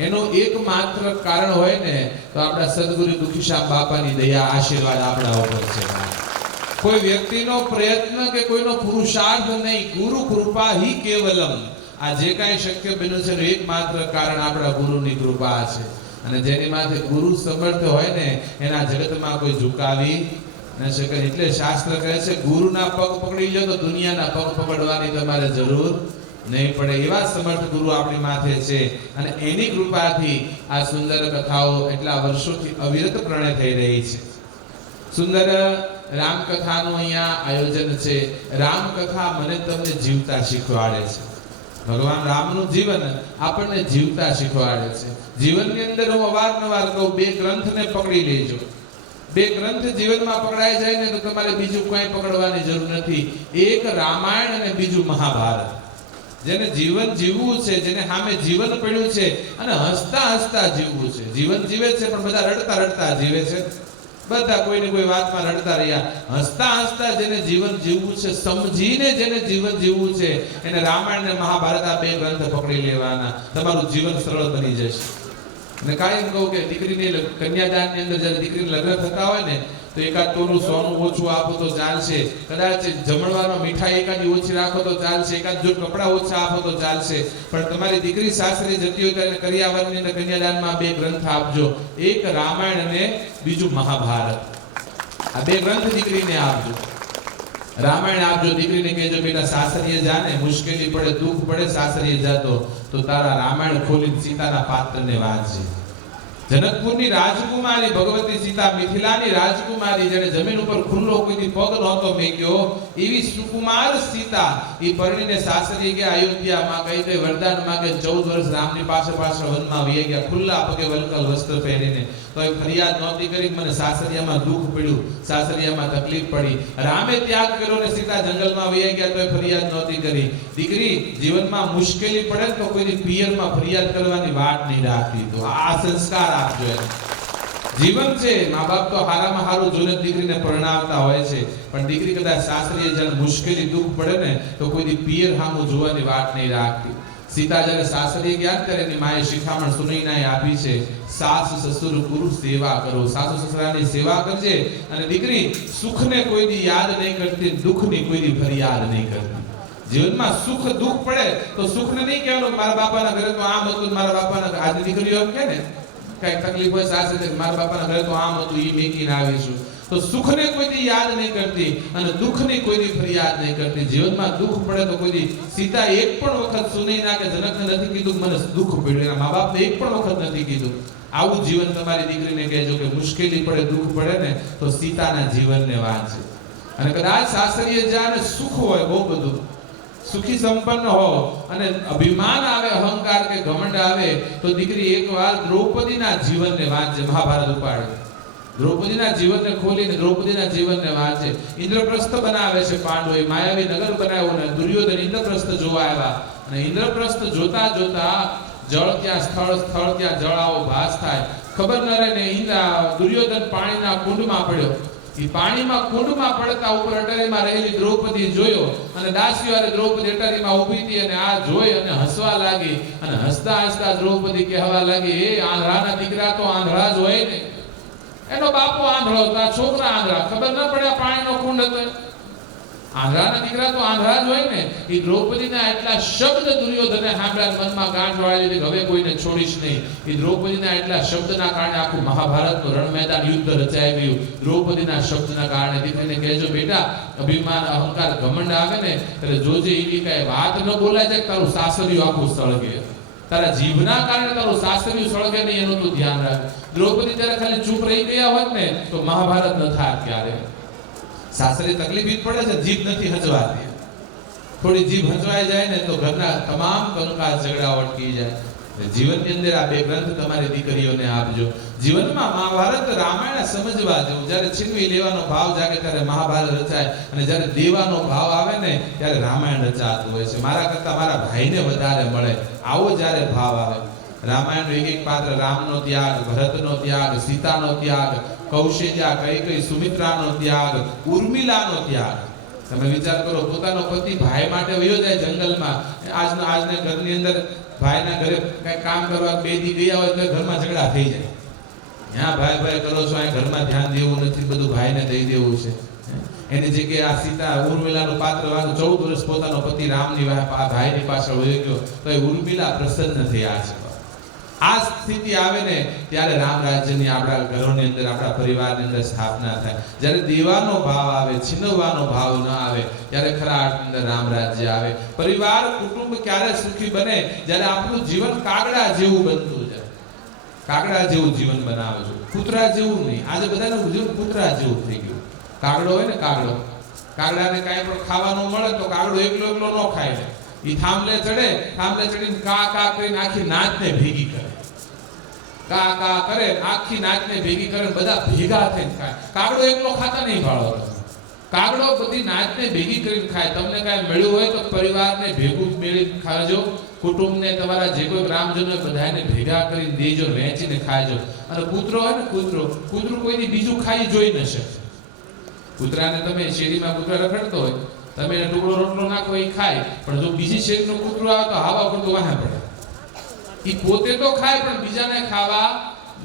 એનું એકમાત્ર કારણ હોય ને તો આપણા સદગુરુ દુખીશ્યામ બાપાની દયા આશીર્વાદ આપણા ઉપર છે કોઈ વ્યક્તિનો પ્રયત્ન કે કોઈનો પુરુષાર્થ નહીં ગુરુ કૃપા ही केवलम આ જે કાંઈ શક્ય બન્યું છે એનું એકમાત્ર કારણ આપણા ગુરુની કૃપા છે અને જેની માથે ગુરુ સમર્થ હોય ને એના જગતમાં કોઈ ઝુકાવી ન શકે એટલે શાસ્ત્ર કહે છે ગુરુના પગ પકડી લો તો દુનિયાના પગ પકડવાની તમારે જરૂર નહીં પડે એવા સમર્થ ગુરુ આપણી માથે છે અને એની કૃપાથી આ સુંદર કથાઓ એટલા વર્ષોથી અવિરતપણે થઈ રહી છે સુંદર રામકથાનું અહીંયા આયોજન છે રામકથા મને તમને જીવતા શીખવાડે છે ભગવાન રામનું જીવન આપણને જીવતા શીખવાડે છે જીવનની અંદર હું અવારનવાર કહું બે ગ્રંથને પકડી લેજો બે ગ્રંથ જીવનમાં પકડાઈ જાય ને તો તમારે બીજું કંઈ પકડવાની જરૂર નથી એક રામાયણ અને બીજું મહાભારત જેને જીવન જીવવું છે જેને સામે જીવન પડ્યું છે અને હસતા હસતા જીવવું છે જીવન જીવે છે પણ બધા રડતા રડતા જીવે છે બધા કોઈને કોઈ વાતમાં રડતા રહ્યા હસતા હસતા જેને જીવન જીવવું છે સમજીને જેને જીવન જીવવું છે એને રામાયણ અને મહાભારત આ બે ગ્રંથ પકડી લેવાના તમારું જીવન સરળ બની જશે અને કાયમ કહું કે દીકરીને કન્યાદાનની અંદર જ્યારે દીકરીને લગ્ન થતા હોય ને તો એકાદ તોરું સોનું ઓછું આપો તો ચાલશે કદાચ જમણવાનો મીઠાઈ એકાદી ઓછી રાખો તો ચાલશે એકાદ જો કપડા ઓછા આપો તો ચાલશે પણ તમારી દીકરી સાસરે જતી હોય ત્યારે કરિયાવરની અંદર કન્યાદાનમાં બે ગ્રંથ આપજો એક રામાયણ અને બીજું મહાભારત આ બે ગ્રંથ દીકરીને આપજો રામાયણ આપજો દીકરીને કહેજો બેટા સાસરીએ જાને મુશ્કેલી પડે દુઃખ પડે સાસરીએ જાતો તો તારા રામાયણ ખોલીને સીતાના પાત્રને વાંચજે जनकपुरनी राजकुमारी भगवती सीता मिथिलानी राजकुमारी जेने जमीन पर खुल्लो कोईनी पग नहोतो मेक्यो एवी सुकुमार सीता ई परણીને સાસરી ગયા અયોધ્યા માં કઈ વરદાન માંગે 14 વર્ષ રામની પાસે વનમાં વહી ગયા ખુલ્લા પગે વલકલ વસ્ત્ર પહેરીને તો એ ફરિયાદ નહોતી કરી મને સાસરિયામાં દુઃખ પડ્યું સાસરિયામાં તકલીફ પડી રામે ત્યાગ કર્યો ને સીતા જંગલમાં વહી ગયા તો એ ફરિયાદ નહોતી કરી દીકરી જીવનમાં મુશ્કેલી પડે તો કોઈની પિયરમાં ફરિયાદ કરવાની વાત નહીં રાખતી તો આ સંસ્કાર આપજો જીવન છે મા બાપ તો હારામાં હારું જોઈને દીકરીને પરણાવતા હોય છે પણ દીકરી કદાચ સાસરીએ જ્યારે મુશ્કેલી દુઃખ પડે ને તો કોઈ પિયર સામું જોવાની વાત નહીં રાખતી सीता जरे सासरी गया ત્યારે ની માએ શિખામણ સુનીને આપી છે સાસ સસુર ગુરુ સેવા કરો સાસુ સસરાની સેવા કરજે અને દીકરી સુખને કોઈની યાદ નહીં કરતી દુઃખની કોઈની ફરિયાદ નહીં કરતી જીવનમાં સુખ દુઃખ પડે તો સુખને નહીં કહેવાનું મારા બાપાના ઘરે તો આમ હતું મારા બાપાના આજ દીકરીઓ એમ કહે ને કઈ તકલીફ હોય સાસરે મારા બાપાના ઘરે તો આમ હતું ઈ મેકીને આવીશું તો સુખને કોઈથી યાદ નહીં કરતી અને દુઃખની કોઈની ફરિયાદ નહીં કરતી. જીવનમાં દુઃખ પડે તો કોઈથી સીતા એક પણ વખત સુની ના કે જનકને નથી કીધું મને દુઃખ પડ્યું, એના મા બાપને એક પણ વખત નથી કીધું. આવું જીવન તમારી દીકરીને કહેજો કે મુશ્કેલી પડે દુઃખ પડે ને તો સીતાના જીવનને વાંચે. અને કદાચ સાસરીએ જાને સુખ હોય બહુ બધું, સુખી સંપન્ન હો અને અભિમાન આવે, અહંકાર કે ઘમંડ આવે તો દીકરી એકવાર દ્રૌપદીના જીવનને વાંચે. મહાભારત ઉપાડે દ્રૌપદીના જીવનને ખોલીને દ્રૌપદીના જીવનને વાંચે. ઇન્દ્રપ્રસ્થ બનાવે છે પાંડવોએ, માયાવી નગર બનાવ્યું ને દુર્યોધન ઇન્દ્રપ્રસ્થ જોવા આવ્યા અને ઇન્દ્રપ્રસ્થ જોતા જોતા જળ ત્યાં સ્થળ, સ્થળ ત્યાં જળ આવો ભાસ થાય. ખબર ન રહે ને દુર્યોધન પાણીના કુંડમાં પડ્યો. એ પાણીમાં કુંડમાં પડતા ઉપર અટારીમાં રહેલી દ્રૌપદી જોયો અને દાસીવારે દ્રૌપદી અટારીમાં ઊભી હતી અને આ જોઈ અને હસવા લાગી અને હસતા હસતા દ્રૌપદી કહેવા લાગી, એ આંધળાના દીકરા તો આંધળા જ હોય ને, એનો બાપો આંધળો હતા, છોકરા આંધળા, ખબર ન પડે પાણીનો કુંડ હતો. આંધળાના દીકરા તો આંધળા જ હોય ને. એ દ્રૌપદીના એટલા શબ્દ દુર્યોધને સાંભળ્યા, મનમાં ગાંઠ વાળી લીધી, હવે કોઈને છોડીશ નહીં. એ દ્રૌપદીના એટલા શબ્દના કારણે આખું મહાભારતનું રણ મેદાન યુદ્ધ રચાઈ ગયું. દ્રૌપદીના શબ્દના કારણે. દીકરીને કહેજો બેટા, અભિમાન અહંકાર ઘમંડ આવે ને એટલે જોજે એવી કઈ વાત ન બોલાય છે તારું સાસરિયું આખું સળગે. તારા જીભના કારણે તારું સાસરિયું સળગે નહીં, એનું તું ધ્યાન રાખ. દ્રૌપદી ત્યારે ખાલી ચૂપ રહી ગયા હોત ને તો મહાભારત ન થાય ક્યારે. સાસરી તકલીફ ઈ પડે છે, જીભ નથી હચવાતી. થોડી જીભ હચવાઈ જાય ને તો ઘરના તમામ કંકાસ ઝઘડાઓ અટકી જાય. જીવનની અંદર આ બે ગ્રંથ તમારી દીકરીઓને આપજો. જીવનમાં મહાભારત રામાયણ સમજવા જેવું. જ્યારે છીનવી લેવાનો ભાવ જાગે ત્યારે મહાભારત રચાય અને જ્યારે દેવાનો ભાવ આવે ને ત્યારે રામાયણ રચાતું હોય છે. મારા કરતા મારા ભાઈને વધારે મળે આવો જ્યારે ભાવ આવે. રામાયણનો એક એક પાત્ર, રામનો ત્યાગ, ભરતનો ત્યાગ, સીતાનો ત્યાગ, કૌશલ્યા, કૈકેયી, સુમિત્રાનો ત્યાગ, ઉર્મિલાનો ત્યાગ. તમે વિચાર કરો, પોતાનો પતિ ભાઈ માટે વયો જાય જંગલમાં. આજના ઘરની અંદર ભાઈના ઘરે કઈ કામ કરવા બે દી ગયા હોય તો ઘરમાં ઝઘડા થઈ જાય. હા ભાઈ ભાઈ કરો છો, અહીં ઘરમાં ધ્યાન દેવું નથી, બધું ભાઈને દઈ દેવું છે. એની જગ્યાએ આ સીતા ઉર્મિલાનું પાત્ર વાંચો. 14 વર્ષ પોતાનો પતિ રામની ભાઈની પાછળ વયો ગયો તો એ ઉર્મિલા પ્રસન્ન થયા છે. આ સ્થિતિ આવે ને ત્યારે રામ રાજ્યની આપણા ઘરોની અંદર, આપણા પરિવારની અંદર સ્થાપના થાય. જ્યારે દેવાનો ભાવ આવે, છીનવવાનો ભાવ ન આવે ત્યારે ખરા અર્થની અંદર રામ રાજ્ય આવે. પરિવાર કુટુંબ ક્યારે સુખી બને? જ્યારે આપણું જીવન કાગડા જેવું બનતું જાય. કાગડા જેવું જીવન બનાવજો, કૂતરા જેવું નહીં. આજે બધાનું જીવન કૂતરા જેવું થઈ ગયું. કાગડો હોય ને, કાગડાને કાંઈ પણ ખાવાનું મળે તો કાગડો એકલો એકલો ન ખાય. ઈ થાંભલે ચડીને કા કા કરીને આખી નાચને ભેગી કરે. કા કા કરે, આખી નાચને ભેગી કરે, બધા ભેગા થઈને ખાય. કાગડો એકલો ખાતા નહીં ભાળો. કાગડો બધી નાચને ભેગી કરીને ખાય. તમને કાંઈ મળ્યું હોય તો પરિવારને ભેગું મેળવી ખાજો. કુટુંબને, તમારા જે કોઈ ગ્રામજનો બધાને ભેગા કરીને દેજો, વહેંચીને ખાજો. અને કૂતરો હોય ને, કૂતરું કોઈની બીજું ખાઈ જોઈ ન શકે. કૂતરાને તમે શેરીમાં કૂતરા રખડતો હોય, તમે એને ટુકડો રોટલો નાખો એ ખાય, પણ જો બીજી શેરીનું કૂતરું આવે તો હાવા પડતું વાહે પડે. એ પોતે તો ખાય પણ બીજાને ખાવા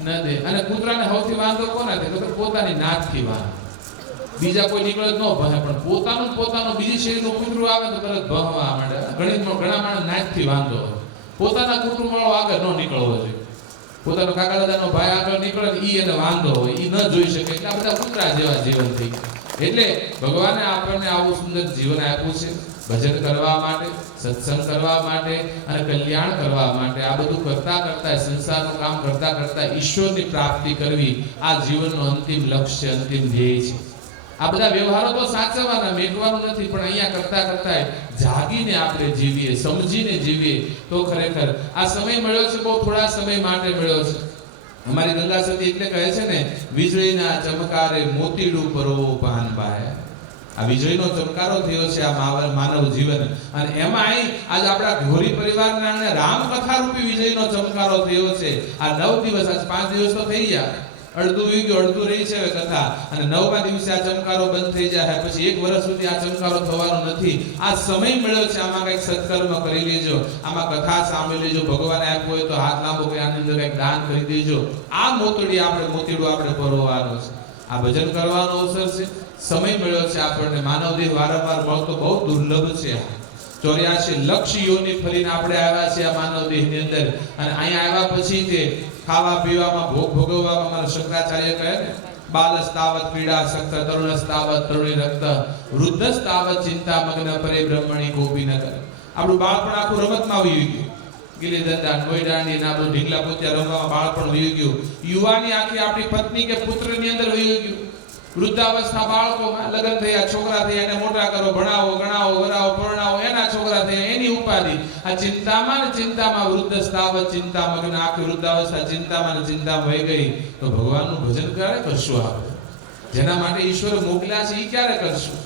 ન દે. અને કૂતરાને સૌથી વાંધો કોના થાય તો પોતાની નાકથી વાંધો. બીજા કોઈ નીકળે ન ભહે, પણ પોતાનું બીજી શેરીનું કૂતરું આવે તો તરત ભહવા માંડે. ઘણા માણસ નાકથી વાંધો હોય. પોતાના કુટુંબ વાળો આગળ ન નીકળવો જોઈએ. પોતાનો કાકા દાદાનો ભાઈ આગળ નીકળે ઈ એને વાંધો હોય, ઈ ન જોઈ શકે. એટલે આ બધા કૂતરા જેવા જીવન થઈ ગયા. એટલે ભગવાને આપણને આવું સુંદર જીવન આપ્યું છે, ભજન કરવા માટે, સત્સંગ કરવા માટે અને કલ્યાણ કરવા માટે. આ બધું કરતા કરતા, સંસારનું કામ કરતા કરતા ઈશ્વરની પ્રાપ્તિ કરવી આ જીવનનો અંતિમ લક્ષ્ય, અંતિમ ધ્યેય છે. આ બધા વ્યવહારો તો સાચવવાના, મેકવાનું નથી, પણ અહીંયા કરતા કરતા જાગીને આપણે જીવીએ, સમજીને જીવીએ તો ખરેખર આ સમય મળ્યો છે, બહુ થોડા સમય માટે મળ્યો છે. અમારી ગંગા સતી એટલે કહે છે ને, વીજળીના ચમકારે મોતીડું પરો પાન પાયા. આ વીજળીનો ચમકારો થયો છે આ માનવ જીવન. અને એમાં આજ આપણા ઘોરી પરિવારના રામકથા રૂપી વીજળીનો ચમકારો થયો છે. આ 9 દિવસ, આજ 5 દિવસ તો થઈ ગયા, અડધું વી ગયું, અડધું રહી છે કથા. અને 9મા દિવસે આ ચમકારો બંધ થઈ જાય, પછી 1 વર્ષ સુધી આ ચમકારો થવાનો નથી. આ સમય મળ્યો છે, આમાં કંઈક સત્કર્મ કરી લેજો, આમાં કથા સાંભળી લેજો. ભગવાને આપ્યું હોય તો હાથ લાંબો કરી આની અંદર કંઈક દાન કરી દેજો. આ મોતીડું આપણે પરોવાનો છે. આ ભજન કરવાનો અવસર છે, સમય મળ્યો છે આપણને. માનવ દેહ વારંવાર મળતો બહુ દુર્લભ છે. 84 લક્ષ યોની ફરીને આપણે આવ્યા છે આ માનવ દેહની અંદર. અને અહીંયા આવ્યા પછી તે ખાવા પીવામાં, ભોગ ભોગવવામાં, મારા શંકરાચાર્ય કહે ને, બાલસ્તાવત ક્રીડા સક્ત તરુણસ્તાવત તરુણી રક્ત વૃદ્ધસ્તાવત ચિંતા મગ્ન પરે બ્રહ્મણી ગોપીનગર. આપણું બાળપણ આખું રમતમાં વહી ગયું. ગિલ્લી દંડા, નોઈ દાંડી ને આપણું ઢીંગલા પોતિયા રમવામાં બાળપણ વહી ગયું. યુવાની આખી આપણી પત્ની કે પુત્રની અંદર વહી ગયું. વૃદ્ધાવસ્થા બાળકોમાં લગ્ન થયા, છોકરા થયા, એને મોટા કરો, ભણાવો, ગણાવો, વરાવો, પરણાવો, એના છોકરા થયા, એની ઉપાધિ. આ ચિંતામાં ને ચિંતામાં વૃદ્ધસ્તાવત ચિંતા મગ્ન, આખી વૃદ્ધાવસ્થા ચિંતામાં ને ચિંતામાં વહી ગઈ. તો ભગવાનનું ભજન ક્યારે કરશું આપણે? જેના માટે ઈશ્વર મોકલ્યા છે એ ક્યારે કરશું?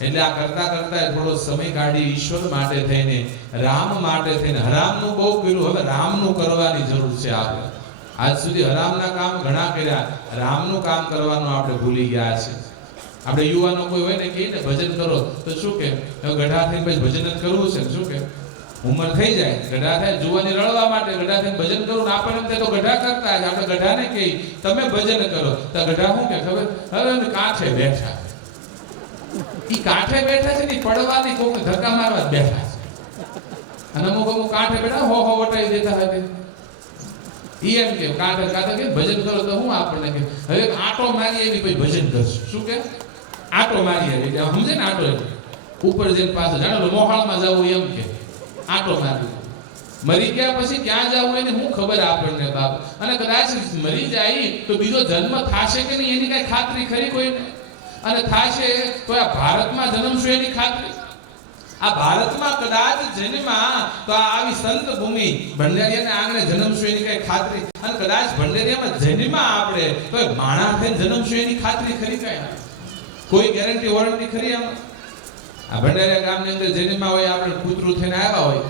એટલે આ કરતા કરતા થોડો સમય કાઢી ઈશ્વર માટે થઈને, રામ માટે થઈને, હરામનું બહુ કર્યું, હવે રામનું કરવાની જરૂર છે આપણે. આજ સુધી હરામના કામ ઘણા કર્યા, રામનું કામ કરવાનું આપણે ભૂલી ગયા છે. આપણે યુવાનો કોઈ હોય ને કહે ને ભજન કરો તો શું કે ગઢા થઈને પછી ભજન જ કરવું છે, શું કે ઉંમર થઈ જાય, ગઢા થાય, જુવાની રળવા માટે ગઢા થઈને ભજન કરવું. આપણને તો ગઢા કરતા છે, આપણે ગઢાને કહી તમે ભજન કરો તો ગઢા શું કે ખબર? હવે કાંઠે બેઠા, ઈ કાંઠે બેઠા છે ને પડવાની કોક ધક્કા મારવા બેઠા છે. અને અમુક કાંઠે બેઠા હો વટાઈ દેતા હતા. ઈ એમ કે કાંઠે કાંઠે કે ભજન કરો તો હું આપણને કે હવે આટો મારી એવી પછી ભજન કરશું. શું કે આટો મારી એવી સમજે ને? આટો ઉપર જઈને પાછો જાણો મોહાળમાં જવું એમ કે આટો મારી. મરી ગયા પછી ક્યાં જવું એને શું ખબર આપણને બાપ? અને કદાચ મરી જાય તો બીજો જન્મ થાશે કે નહીં એની કઈ ખાતરી ખરી કોઈને? અને થાશે તો આ ભારતમાં જન્મશું એની ખાતરી? આ ભારતમાં કદાચ જન્મા તો આવી સંત ભૂમિ ભંડારીયાના આંગણે જન્મશું એની કઈ ખાતરી? અને કદાચ ભંડારીયામાં જન્મા આપણે તો માણા થઈને જન્મશું એની ખાતરી ખરી? કઈ કોઈ ગેરંટી વોરંટી ખરી આમાં? આ ભંડારીયા ગામની અંદર જન્મા હોય, આપણે કૂતરું થઈને આવ્યા હોય,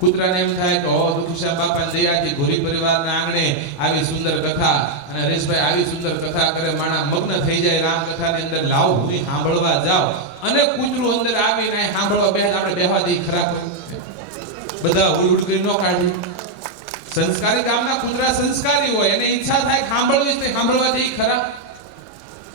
કૂતરાને એમ થાય કે ઓ દુખીશા બાપા દયાથી ઘોરી પરિવારના આંગણે આવી સુંદર કથા, અને હરેશભાઈ આવી સુંદર કથા કરે, માણા મગ્ન થઈ જાય રામ કથાની અંદર. લાવ હું સાંભળવા જાવ અને કૂતરું અંદર આવીને સાંભળવા બે આપણે બેહવા દઈ ખરા? બધા ઉડ કરી ન કાઢી. સંસ્કારી ગામના કૂતરા સંસ્કારી હોય, એને ઈચ્છા થાય સાંભળવી તો સાંભળવા દઈ ખરા?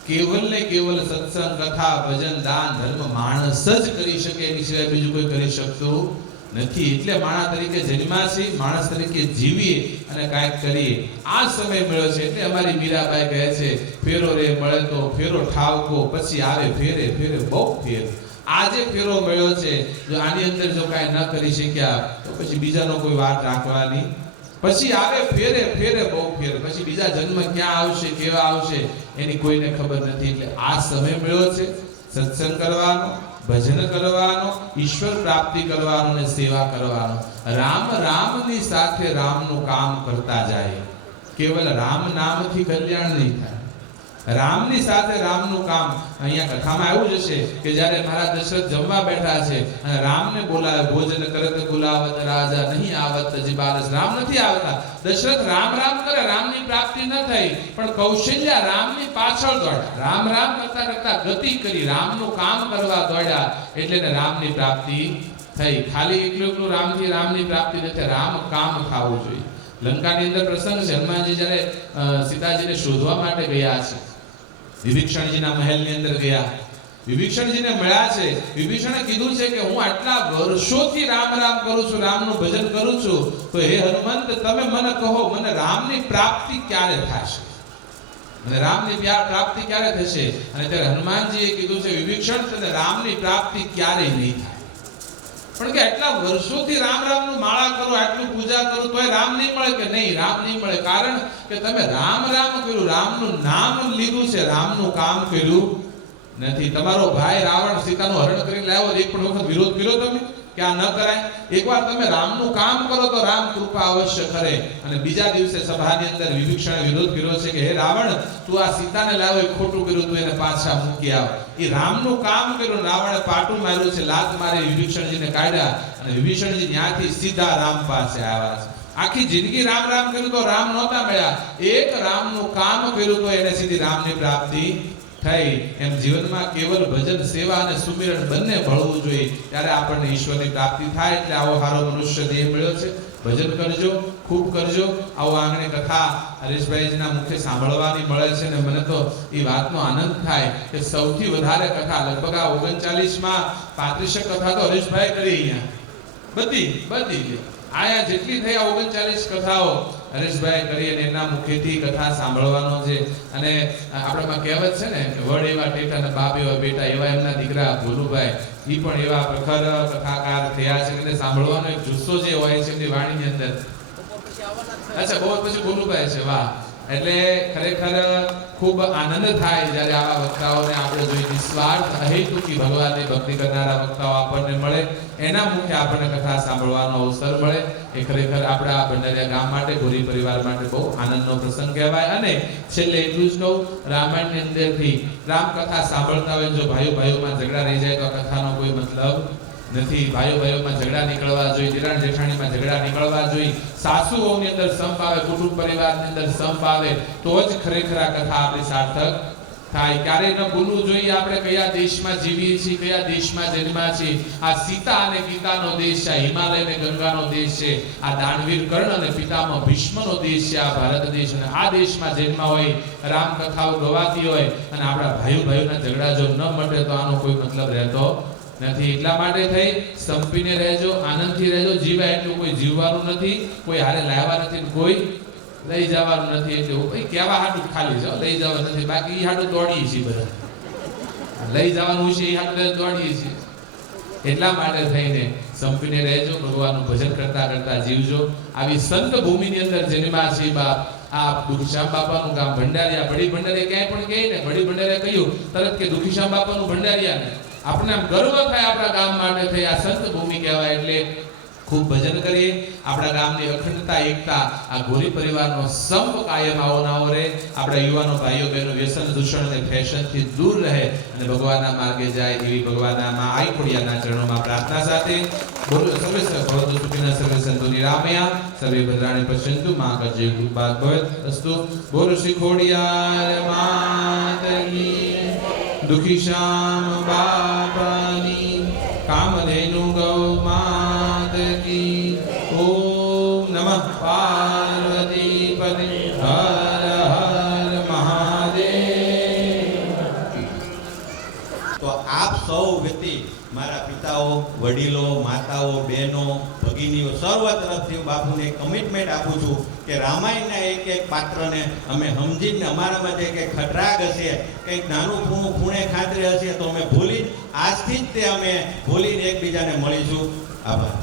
કેવલ ને કેવલ સત્સંગ, કથા, ભજન, દાન, ધર્મ માણસ જ કરી શકે, એની સિવાય બીજું કોઈ કરી શકતું નથી. એટલે માણસ તરીકે જન્મ્યા છે, માણસ તરીકે જીવીએ અને કાંઈક કરીએ. આ સમય મળ્યો છે એટલે અમારી મીરાબાઈ કહે છે ફેરો રે મળે તો ફેરો ઠાવકો, પછી આવે ફેરે ફેરે બહુ ફેર. આજે ફેરો મળ્યો છે, જો આની અંદર જો કાંઈ ન કરી શક્યા તો પછી બીજાનો કોઈ વાત રાખવાની. પછી આવે ફેરે ફેરે બહુ ફેર. પછી બીજા જન્મ ક્યાં આવશે, કેવા આવશે એની કોઈને ખબર નથી. એટલે આ સમય મળ્યો છે સત્સંગ કરવાનો, ભજન કરવાનો, ઈશ્વર પ્રાપ્તિ કરવાનો અને સેવા કરવાનો. રામ રામની સાથે રામનું કામ કરતા જાય. કેવલ રામ નામથી કલ્યાણ નહીં થાય, રામની સાથે રામનું કામ. અહીંયા કથામાં આવ્યું જ છે કે જ્યારે મહારાજ દશરથ જમવા બેઠા છે અને રામને બોલાવે, ભોજન કરત બોલાવત રાજા નહીં આવત જીબારસ. રામ નથી આવતા. દશરથ રામ રામ કરે, રામની પ્રાપ્તિ ન થઈ, પણ કૌશલ્યા રામની પાછળ દોડ્યા. રામ રામ કરતા કરતા ગતિ કરી રામનું કામ કરવા દોડ્યા, એટલે એને રામની પ્રાપ્તિ થઈ. ખાલી એકલું રામથી રામની પ્રાપ્તિ નથી, રામ કામ થવું જોઈએ. લંકાની અંદર પ્રસંગ છે, હનુમાનજી જ્યારે સીતાજીને શોધવા માટે ગયા છે, વિભીષણજીના મહેલની અંદર ગયા, વિભીષણજીને મળ્યા છે. વિભીષણે કીધું છે કે હું આટલા વર્ષોથી રામ રામ કરું છું, રામનું ભજન કરું છું, તો હે હનુમંત તમે મને કહો, મને રામની પ્રાપ્તિ ક્યારે થશે? મને રામની પ્રાપ્તિ ક્યારે થશે? અને ત્યારે હનુમાનજીએ કીધું છે વિભીષણ તને રામની પ્રાપ્તિ ક્યારેય નહીં થાય. પણ કે આટલા વર્ષોથી રામ રામનું માળા કરો, આટલું પૂજા કરો, તોય રામ નહીં મળે કે નહીં? રામ નહીં મળે. કારણ કે તમે રામ રામ કર્યું, રામનું નામ લીધું છે, રામનું કામ કર્યું નથી. તમારો ભાઈ રાવણ સીતાનું હરણ કરીને લાવ્યો, એક પણ વખત વિરોધ કર્યો તમે કે આ ન કરાય? એકવાર તમે રામનું કામ કરો તો રામ કૃપા અવશ્ય કરે. અને બીજા દિવસે સભાની અંદર વિભીષણે વિરોધ કર્યો છે કે હે રાવણ, તું આ સીતાને લાવ્યો એ ખોટું કર્યું, તું એને પાછા મૂકી આવ. એ રામનું કામ કર્યું, રાવણે પાટું માર્યું છે, લાત મારી વિભીષણજીને કાઢ્યા, અને વિભીષણજી ત્યાંથી સીધા રામ પાસે આવ્યા છે. આખી જિંદગી રામ રામ કર્યું તો રામ નહોતા મળ્યા, એક રામનું કામ કર્યું તો એને સીધી રામની પ્રાપ્તિ થઈ. એમ જીવનમાં કેવલ ભજન, સેવા અને સુમિરન બંને ભળવું જોઈએ, ત્યારે આપણને ઈશ્વરની પ્રાપ્તિ થાય. એટલે આવો સારો મનુષ્ય દેહ મળ્યો છે. ભજન કરજો, ખૂબ કરજો. આવો આંગણે કથા હરેશભાઈજીના મુખે સાંભળવાની મળે છે, ને મને તો એ વાતનો આનંદ થાય કે સૌથી વધારે કથા લગભગ આ 39માં 35 કથા તો હરેશભાઈ કરી. અહીંયા બધી આયા જેટલી થઈ આ 39 કથાઓ હરેશભાઈ કરી અને એમના મુખેથી કથા સાંભળવાનો છે. અને આપણામાં કહેવત છે ને કે વડ એવા ટેટા ને બાપ એવા બેટા, એવા એમના દીકરા ભોલુભાઈ ઈ પણ એવા પ્રખર કથાકાર થયા છે કે સાંભળવાનો એક જુસ્સો જે હોય છે એમની વાણીની અંદર. અચ્છા, બહુ પછી ભોલુભાઈ છે, વાહ. એટલે ખરેખર ખૂબ આનંદ થાય જ્યારે આવા વક્તાઓને આપણે જોઈ નિસ્વાર્થ અહેતુકી ભગવાનની ભક્તિ કરનારા વક્તાઓ આપણને મળે, એના મુખે આપણને કથા સાંભળવાનો અવસર મળે. એ ખરેખર આપણા ભંડારીયા ગામ માટે, ગોરી પરિવાર માટે બહુ આનંદનો પ્રસંગ કહેવાય. અને છેલ્લે એટલું જ કહું, રામાયણની અંદરથી રામકથા સાંભળતા હોય જો ભાઈઓ ભાઈઓમાં ઝઘડા રહી જાય તો આ કથાનો કોઈ મતલબ નથી. ભાઈઓ ભાઈઓમાં ઝઘડા નીકળવા જોઈએ, દેરાણ જેઠાણીમાં ઝઘડા નીકળવા જોઈએ, સાસુઓની અંદર સંપ આવે, કુટુંબ પરિવારની અંદર સંપ આવે તો જ ખરેખર આ કથા આપણી સાર્થક થાય. ક્યારે ન ભૂલવું જોઈએ આપણે કયા દેશમાં જીવીએ છીએ, કયા દેશમાં જન્મ્યા છીએ. આ સીતા અને ગીતાનો દેશ છે, હિમાલય અને ગંગાનો દેશ છે, આ દાનવીર કર્ણ અને પિતામહ ભીષ્મનો દેશ છે આ ભારત દેશ. અને આ દેશમાં જન્મ્યા હોય, રામ કથાઓ ગવાતી હોય અને આપણા ભાઈઓ ભાઈઓના ઝઘડા જો ન મટે તો આનો કોઈ મતલબ રહેતો નથી. એટલા માટે થઈ સંપીને રહેજો, આનંદથી રહેજો. જીવાય એટલું કોઈ જીવવાનું નથી, કોઈ હારે લાવવા નથી, કોઈ લઈ જવાનું નથી. એટલે ભાઈ કેવા હાટું ખાલી છે, લઈ જવા નથી. બાકી ઈ હાટું દોડીએ છીએ બધા, લઈ જવાનું છે ઈ હાટું દોડીએ છીએ. એટલા માટે થઈને સંપીને રહેજો, ભગવાનનું ભજન કરતા કરતા જીવજો. આવી સંત ભૂમિની અંદર જન્મ્યા છે બાપ. આ દુખીશ્યામ બાપાનું ગામ ભંડારીયા, બડી ભંડારીયા ક્યાંય પણ કહે ને, બડી ભંડારીયા કહ્યું તરત કે દુખીશ્યામ બાપાનું ભંડારીયા ને આપણે આમ ગર્વ થાય આપણા ગામ માટે થઈ. આ સંત ભૂમિ કહેવાય. એટલે ખૂબ ભજન કરીએ, આપણા ગામની અખંડતા, એકતા, આ ગોરી પરિવારનો સંપ કાયમ આવો ના રહે. આપણા યુવાનો ભાઈઓ બહેનો વ્યસન, દૂષણ અને ફેશનથી દૂર રહે અને ભગવાનના માર્ગે જાય એવી ભગવાનના મા આઈ ખોડિયાના ચરણોમાં પ્રાર્થના સાથે બોલો સર્વે ભવતુ સુખિનઃ સર્વે સંતુ નિરામયા સર્વે ભદ્રાણિ પશ્યન્તુ મા કજ્જે કૃપા ભવત અસ્તુ. બોલો શ્રી ખોડિયાર માત કી, દુખીશ્યામ બાપાની, કામધેનુ ગૌ માત કી. ઓમ નમઃ પાર્વતી પતે હર હર મહાદેવ. તો આપ સૌ વ્યક્તિ, મારા પિતાઓ, વડીલો, માતાઓ, બહેનો, ભગીનીઓ, સર્વ તરફથી બાપુને કમિટમેન્ટ આપું છું કે રામાયણના એક એક પાત્રને અમે સમજીને અમારામાં જે કંઈક ખટરાગ હશે, કંઈક નાનું પૂણું ખૂણે ખાતરે હશે તો અમે ભૂલી આજથી જ તે અમે ભૂલીને એકબીજાને મળીશું. આભાર.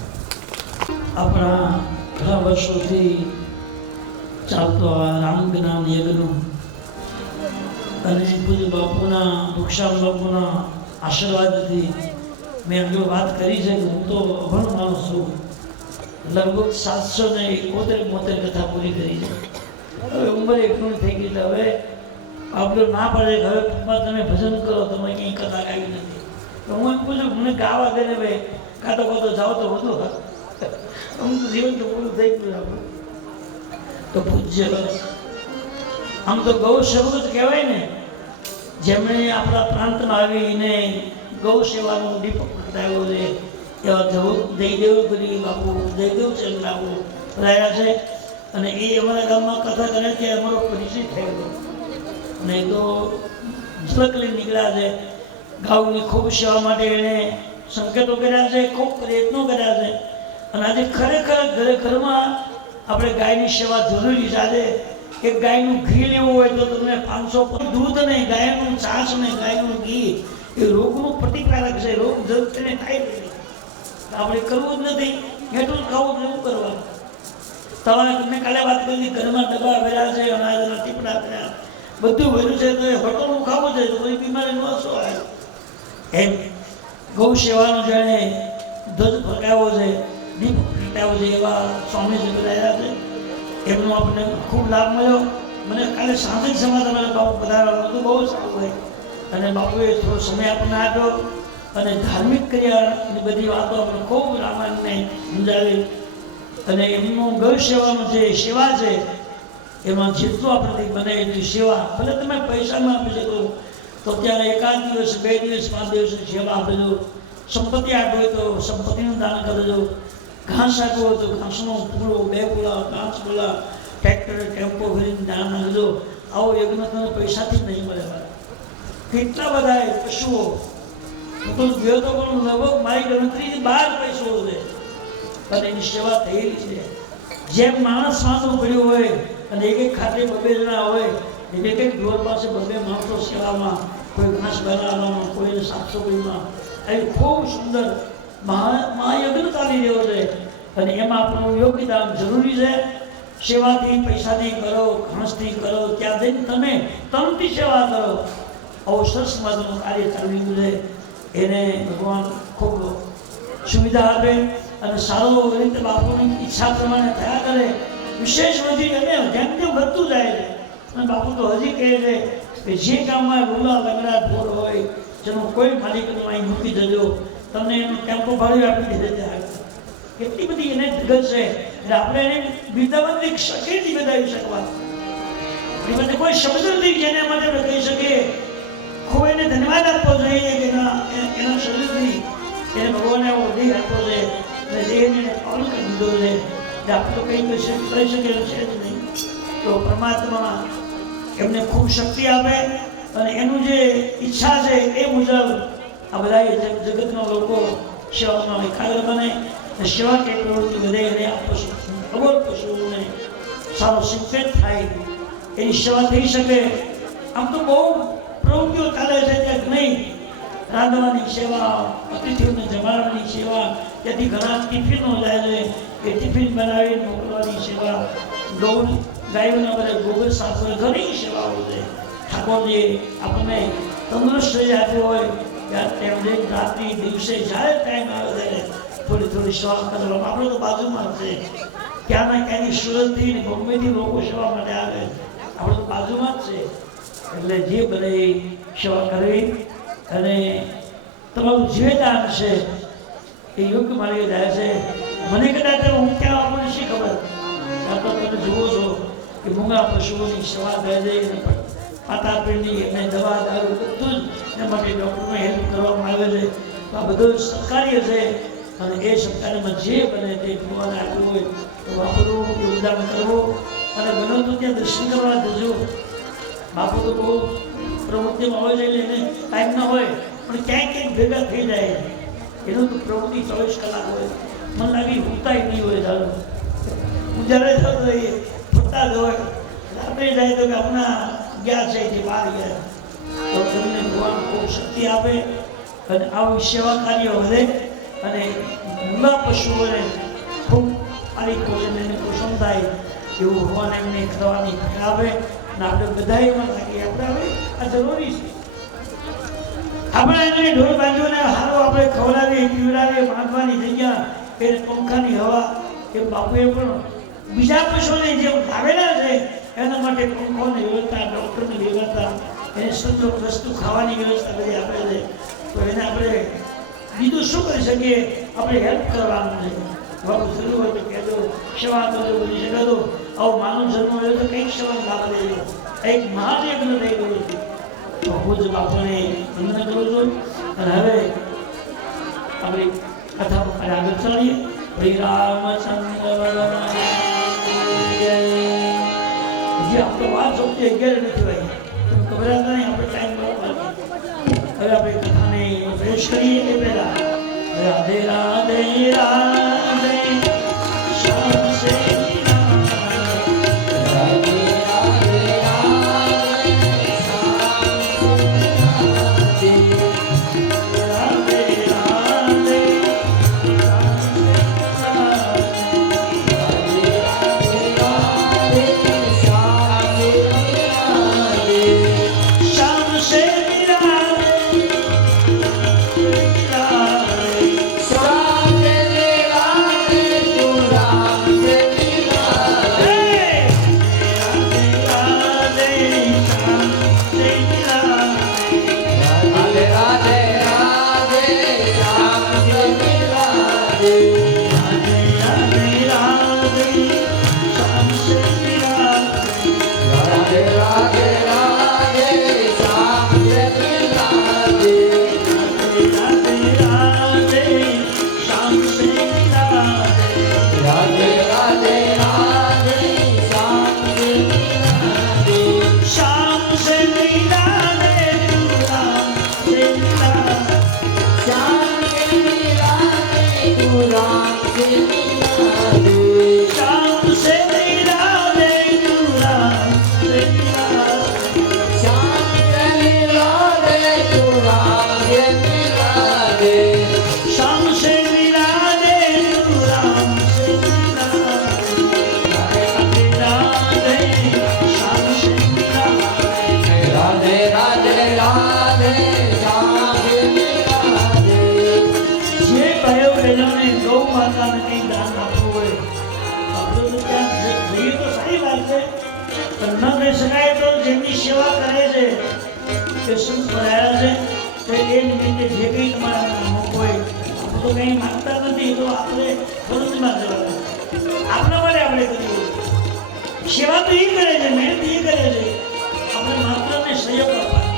આપણા ઘણા વર્ષોથી ચાલતો આ રામ જ્ઞાન યજ્ઞનું અને પૂજ્ય બાપુના, દુખશ્યામ બાપુના આશીર્વાદથી મેં આગળ વાત કરી છે કે હું તો અભણ માણસ છું. લગભગ 771 કથા પૂરી કરી છે. હવે ઉંમર એટલું થઈ ગઈ એટલે હવે આપણે ના પડે કે હવે પપ્પા તમે ભજન કરો, તમે ક્યાંય કથા ગાવી નથી. તો હું એમ પૂછું મને ગાવા દે ને ભાઈ, કાતો જાઓ તો વધુ અમુક જીવન તો પૂરું થઈ ગયું આપણું. તો પૂજ્ય આમ તો ગૌ સેવક જ કહેવાય ને, જેમણે આપણા પ્રાંતમાં આવીને ગૌ સેવાનો દીપક પ્રગટાવ્યો છે. એવા જયદેવ ગરી બાપુ, જયદેવ ચંદ બાપુ રહ્યા છે. અને એ અમારા ગામમાં કથા કરે છે, અમારો પરિચય થયેલો. અને તો ઝલક લઈ નીકળ્યા છે. ગાઉની ખૂબ સેવા માટે એણે સંકેતો કર્યા છે, ખૂબ પ્રયત્નો કર્યા છે. અને આજે ખરેખર ઘરે ઘરમાં આપણે ગાયની સેવા જરૂરી છે. આજે એક ગાયનું ઘી લેવું હોય તો તમને 500 દૂધ નહીં, ગાયનું છાશ નહીં, ગાયનું ઘી એ રોગનું પ્રતિકારક છે. રોગ જરૂર તેને થાય નહીં, આપણે કરવું જ નથી. એટલું જ ખાવું, એવું કરવાનું. તમારે તમને કાલે વાત કરી, ઘરમાં ડબ્બા ભર્યા છે, અનાજના ટીપડા ભર્યા, બધું ભર્યું છે, તો એ હોટલનું ખાવું છે તો કોઈ બીમારી ન આવે. એમ ગૌ સેવાનો જેણે ધ્વજ ફરકાવ્યો છે, દીપ પ્રગટાવ્યો છે, એવા સ્વામીજી બધાયા છે. એમનો આપણને ખૂબ લાભ મળ્યો. મને કાલે સાંજે જ સમાધાન બાપુ પધારવાનું હતું, બહુ સારું હોય. અને બાપુએ થોડો સમય આપણને આપ્યો અને ધાર્મિક ક્રિયાની બધી વાતો આપણે ખૂબ રામાયણને સમજાવી. અને એમનું ગૌ સેવાનું જે સેવા છે એમાં જેટલું આપણેથી બને એટલી સેવા, ભલે તમે પૈસામાં આપી શકો તો ત્યારે 1 દિવસ, 2 દિવસ, 5 દિવસની સેવા આપજો. સંપત્તિ આપી હોય તો સંપત્તિનું દાન કરજો. ઘાસ આપ્યો હોય તો ઘાસનો પૂળો, 2 પૂળા, 5 પૂળા, ટ્રેક્ટર, ટેમ્પો ભરીને દાન આપજો. આવો યજ્ઞ તમને પૈસાથી જ નહીં મળે. કેટલા બધા પશુઓ હું તો ગયો તો પણ લગભગ મારી ગણતરીથી 12 પૈસાઓ છે અને એની સેવા થયેલી છે. જેમ માણસ માંદું પડ્યું હોય અને એક ખાતે બબે જણા હોય, એક ઢોર પાસે બબે માણસો સેવામાં, કોઈ ઘાસ બનાવવામાં, કોઈને સાફ સફાઈમાં, એ ખૂબ સુંદર મહાયજ્ઞ ચાલી રહ્યો છે અને એમાં આપણું યોગદાન જરૂરી છે. સેવાથી પૈસાથી કરો, ઘાસથી કરો, ત્યાં જઈને તમે તનથી સેવા કરો. આવું સરસ મજાનું કાર્ય ચાલી રહ્યું છે. એને ભગવાન ખૂબ સુવિધા આપે અને સારો રીતે બાપુની ઈચ્છા પ્રમાણે થયા કરે. વિશેષ વધી અને જેમ જેમ વધતું જાય છે અને બાપુ તો હજી કહે છે કે જે ગામમાં રૂલા લંગડા ઢોર હોય જેનો કોઈ માલિકનું અહીં મૂકી દેજો, તમને એનું ટેમ્પો ભાડું આપી દેજે. કેટલી બધી એને ધગત છે એટલે આપણે એને બિરદાવવાની શક્તિથી બતાવી શકવા. એ બધે કોઈ શબ્દ નથી જેને માટે આપણે કહી શકીએ. ખૂબ એને ધન્યવાદ આપવો જોઈએ કે એના શરીરથી એને ભગવાને આવો દેહ આપવો છે અને દેહને પાવન કરી દીધો છે. આપણે તો કંઈ કરી શકીએ છે જ નહીં. તો પરમાત્મા એમને ખૂબ શક્તિ આપે અને એનું જે ઈચ્છા છે એ મુજબ આ બધા જગતના લોકો સેવામાં એકાગ્ર બને અને સેવા કે પ્રવૃત્તિ વધે અને આ પશુ અબોલ પશુઓને સારો સંકેત થાય, એની સેવા થઈ શકે. આમ તો બહુ પ્રવૃત્તિઓ ચાલે છે ત્યાં નહીં. રાંધવાની સેવા, અતિથિઓને જમાડવાની સેવા, ત્યાંથી ઘણા ટિફિનો જાય છે એ ટિફિન બનાવીને મોકલવાની સેવા, ગાયોના બધા ગોબર સાફ હોય, ઘણી સેવાઓ છે. ઠાકોરજીએ આપણને તંદુરસ્ત શરીર આપ્યું હોય ત્યારે રાત્રિ દિવસે જ્યારે ટાઈમ આવે ત્યારે થોડી થોડી સેવા કરવામાં. આપણે તો બાજુમાં છે, ક્યાંના ક્યાંની સુરતથી ને બોમ્બેથી લોકો સેવા માટે આવે, આપણે તો બાજુમાં જ છે. એટલે જે બને એ સેવા કરવી અને તમારું જીવદાન છે એ યોગ્ય માર્ગે જાય છે. મને કદાચ હું ક્યાં આપણને શી ખબર, આ તો તમે જુઓ છો કે મૂંગા પશુઓની સેવા થાય છે, પાતાપીડની એમને દવા દારૂ બધું જ એના માટે ડૉક્ટરને હેલ્પ કરવામાં આવે છે. આ બધું સરકારી છે અને એ સરકારમાં જે બને તે ભગવાને આપ્યું હોય તો વાપરવું, યોગદાન કરવું અને બને તો ત્યાં દર્શન કરવા જજો. બાપુ તો બહુ પ્રવૃત્તિમાં હોય છે એટલે એને ટાઈમ ના હોય પણ ક્યાંક ક્યાંક ભેગા થઈ જાય. એનું તો પ્રવૃત્તિ 24 કલાક હોય. મને લાગી ઉતાય નહીં હોય. ચાલો હું જ્યારે થતો એ ફરતા જ હોય. રાત્રે જાય તો કે હમણાં ગયા છે કે બહાર ગયા. તો તમને ભગવાન ખૂબ શક્તિ આપે અને આવું સેવા કાર્ય વધે અને મૂંગા પશુઓને ખૂબ સારી ભોજન એને પોષણ થાય એવું ભગવાન એમને કરવાની આપે. અને આપણે બધા એમાં લાગીએ. આપણે હવે આ જરૂરી છે. આપણે એને ઢોર બાંધીને સારો આપણે ખવડાવીએ, પીવડાવીએ, બાંધવાની જગ્યા, એને પંખાની હવા, એ બાપુએ પણ બીજા પશુઓને જે લાવેલા છે એના માટે પંખોની વ્યવસ્થા, ડૉક્ટરની વ્યવસ્થા, એને શુદ્ધ વસ્તુ ખાવાની વ્યવસ્થા બધી આપે છે. તો એને આપણે બીજું શું કરી શકીએ? આપણે હેલ્પ કરવાનું છે. બાપુ જરૂર હોય તો કહેજો, સેવા કરજો, બધી જગ્યા દો. આવો માનવ જન્મ રહ્યો તો કંઈક સેવાનો લાભ લેજો. એક મહાયજ્ઞ થઈ ગયું છે. તો હું જ બાપુને વંદન કરું છું અને હવે આપણી કથા આગળ ચાલીએ. શ્રી રામચંદ્ર હજી આપણે વાત સૌથી 11 નથી ભાઈ, ગભરાતા નહીં. આપણે ટાઈમ બરાબર. હવે આપણે કથાને ફ્રેશ કરીએ એ પહેલા રાધે રાધે રાધે શ્યામ સે Ram ન કહી શકાય તો જેમની સેવા કરે છે એ સંત ભરાયા છે તો એ નિમિત્તે જે કંઈ તમારા હોય આપણે તો કંઈ માંગતા નથી તો આપણે ફરજમાં જવાનું આપણા માટે આપણે કરીએ સેવા તો એ કરે છે મહેનત એ કરે છે આપણે માત્ર ને સહયોગ આપવાનો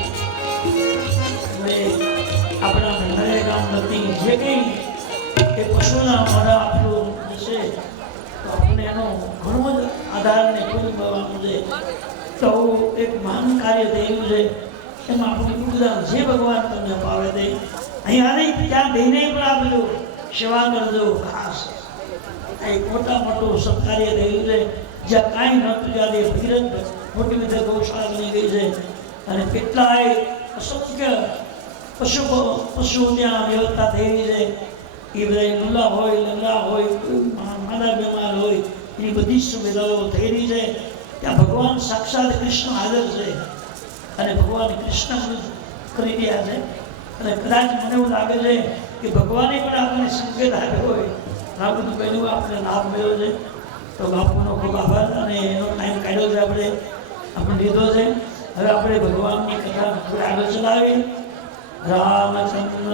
આપણા નરેગામ નથી જે કંઈ એ પશુના મોઢા આપણું હશે તો આપણે એનો ઘણો જ આધારને પૂરું કરવાનું છે તો એક મહાન કાર્ય થયેલું છે એમાં આપણું યોગદાન જે ભગવાન તમને અપાવે તે અહીંયા નહીં ત્યાં જઈને પણ આ બધું સેવા કરજો ખાસ આ એક મોટું સત્કાર્ય થયું છે જ્યાં કાંઈ નહોતું ત્યારે ભગીરથ મોટી મોટી ગૌશાળા બની ગઈ છે અને કેટલાય અસંખ્ય પશુઓ ત્યાં વ્યવસ્થા થઈ છે એ બધા લુલા હોય લંગડા હોય માદા બીમાર હોય એની બધી સુવિધાઓ થઈ રહી છે ત્યાં ભગવાન સાક્ષાત કૃષ્ણ હાજર છે અને ભગવાન કૃષ્ણ કરી રહ્યા છે અને કદાચ મને એવું લાગે છે કે ભગવાને પણ આપણને સંકેત આપ્યો હોય આ બધું પહેલું આપણે લાભ મળ્યો છે તો બાપુનો ખૂબ આભાર અને એનો ટાઈમ કાઢ્યો છે આપણે લીધો છે હવે આપણે ભગવાનની કથા આગળ ચલાવીએ રામચંદ્ર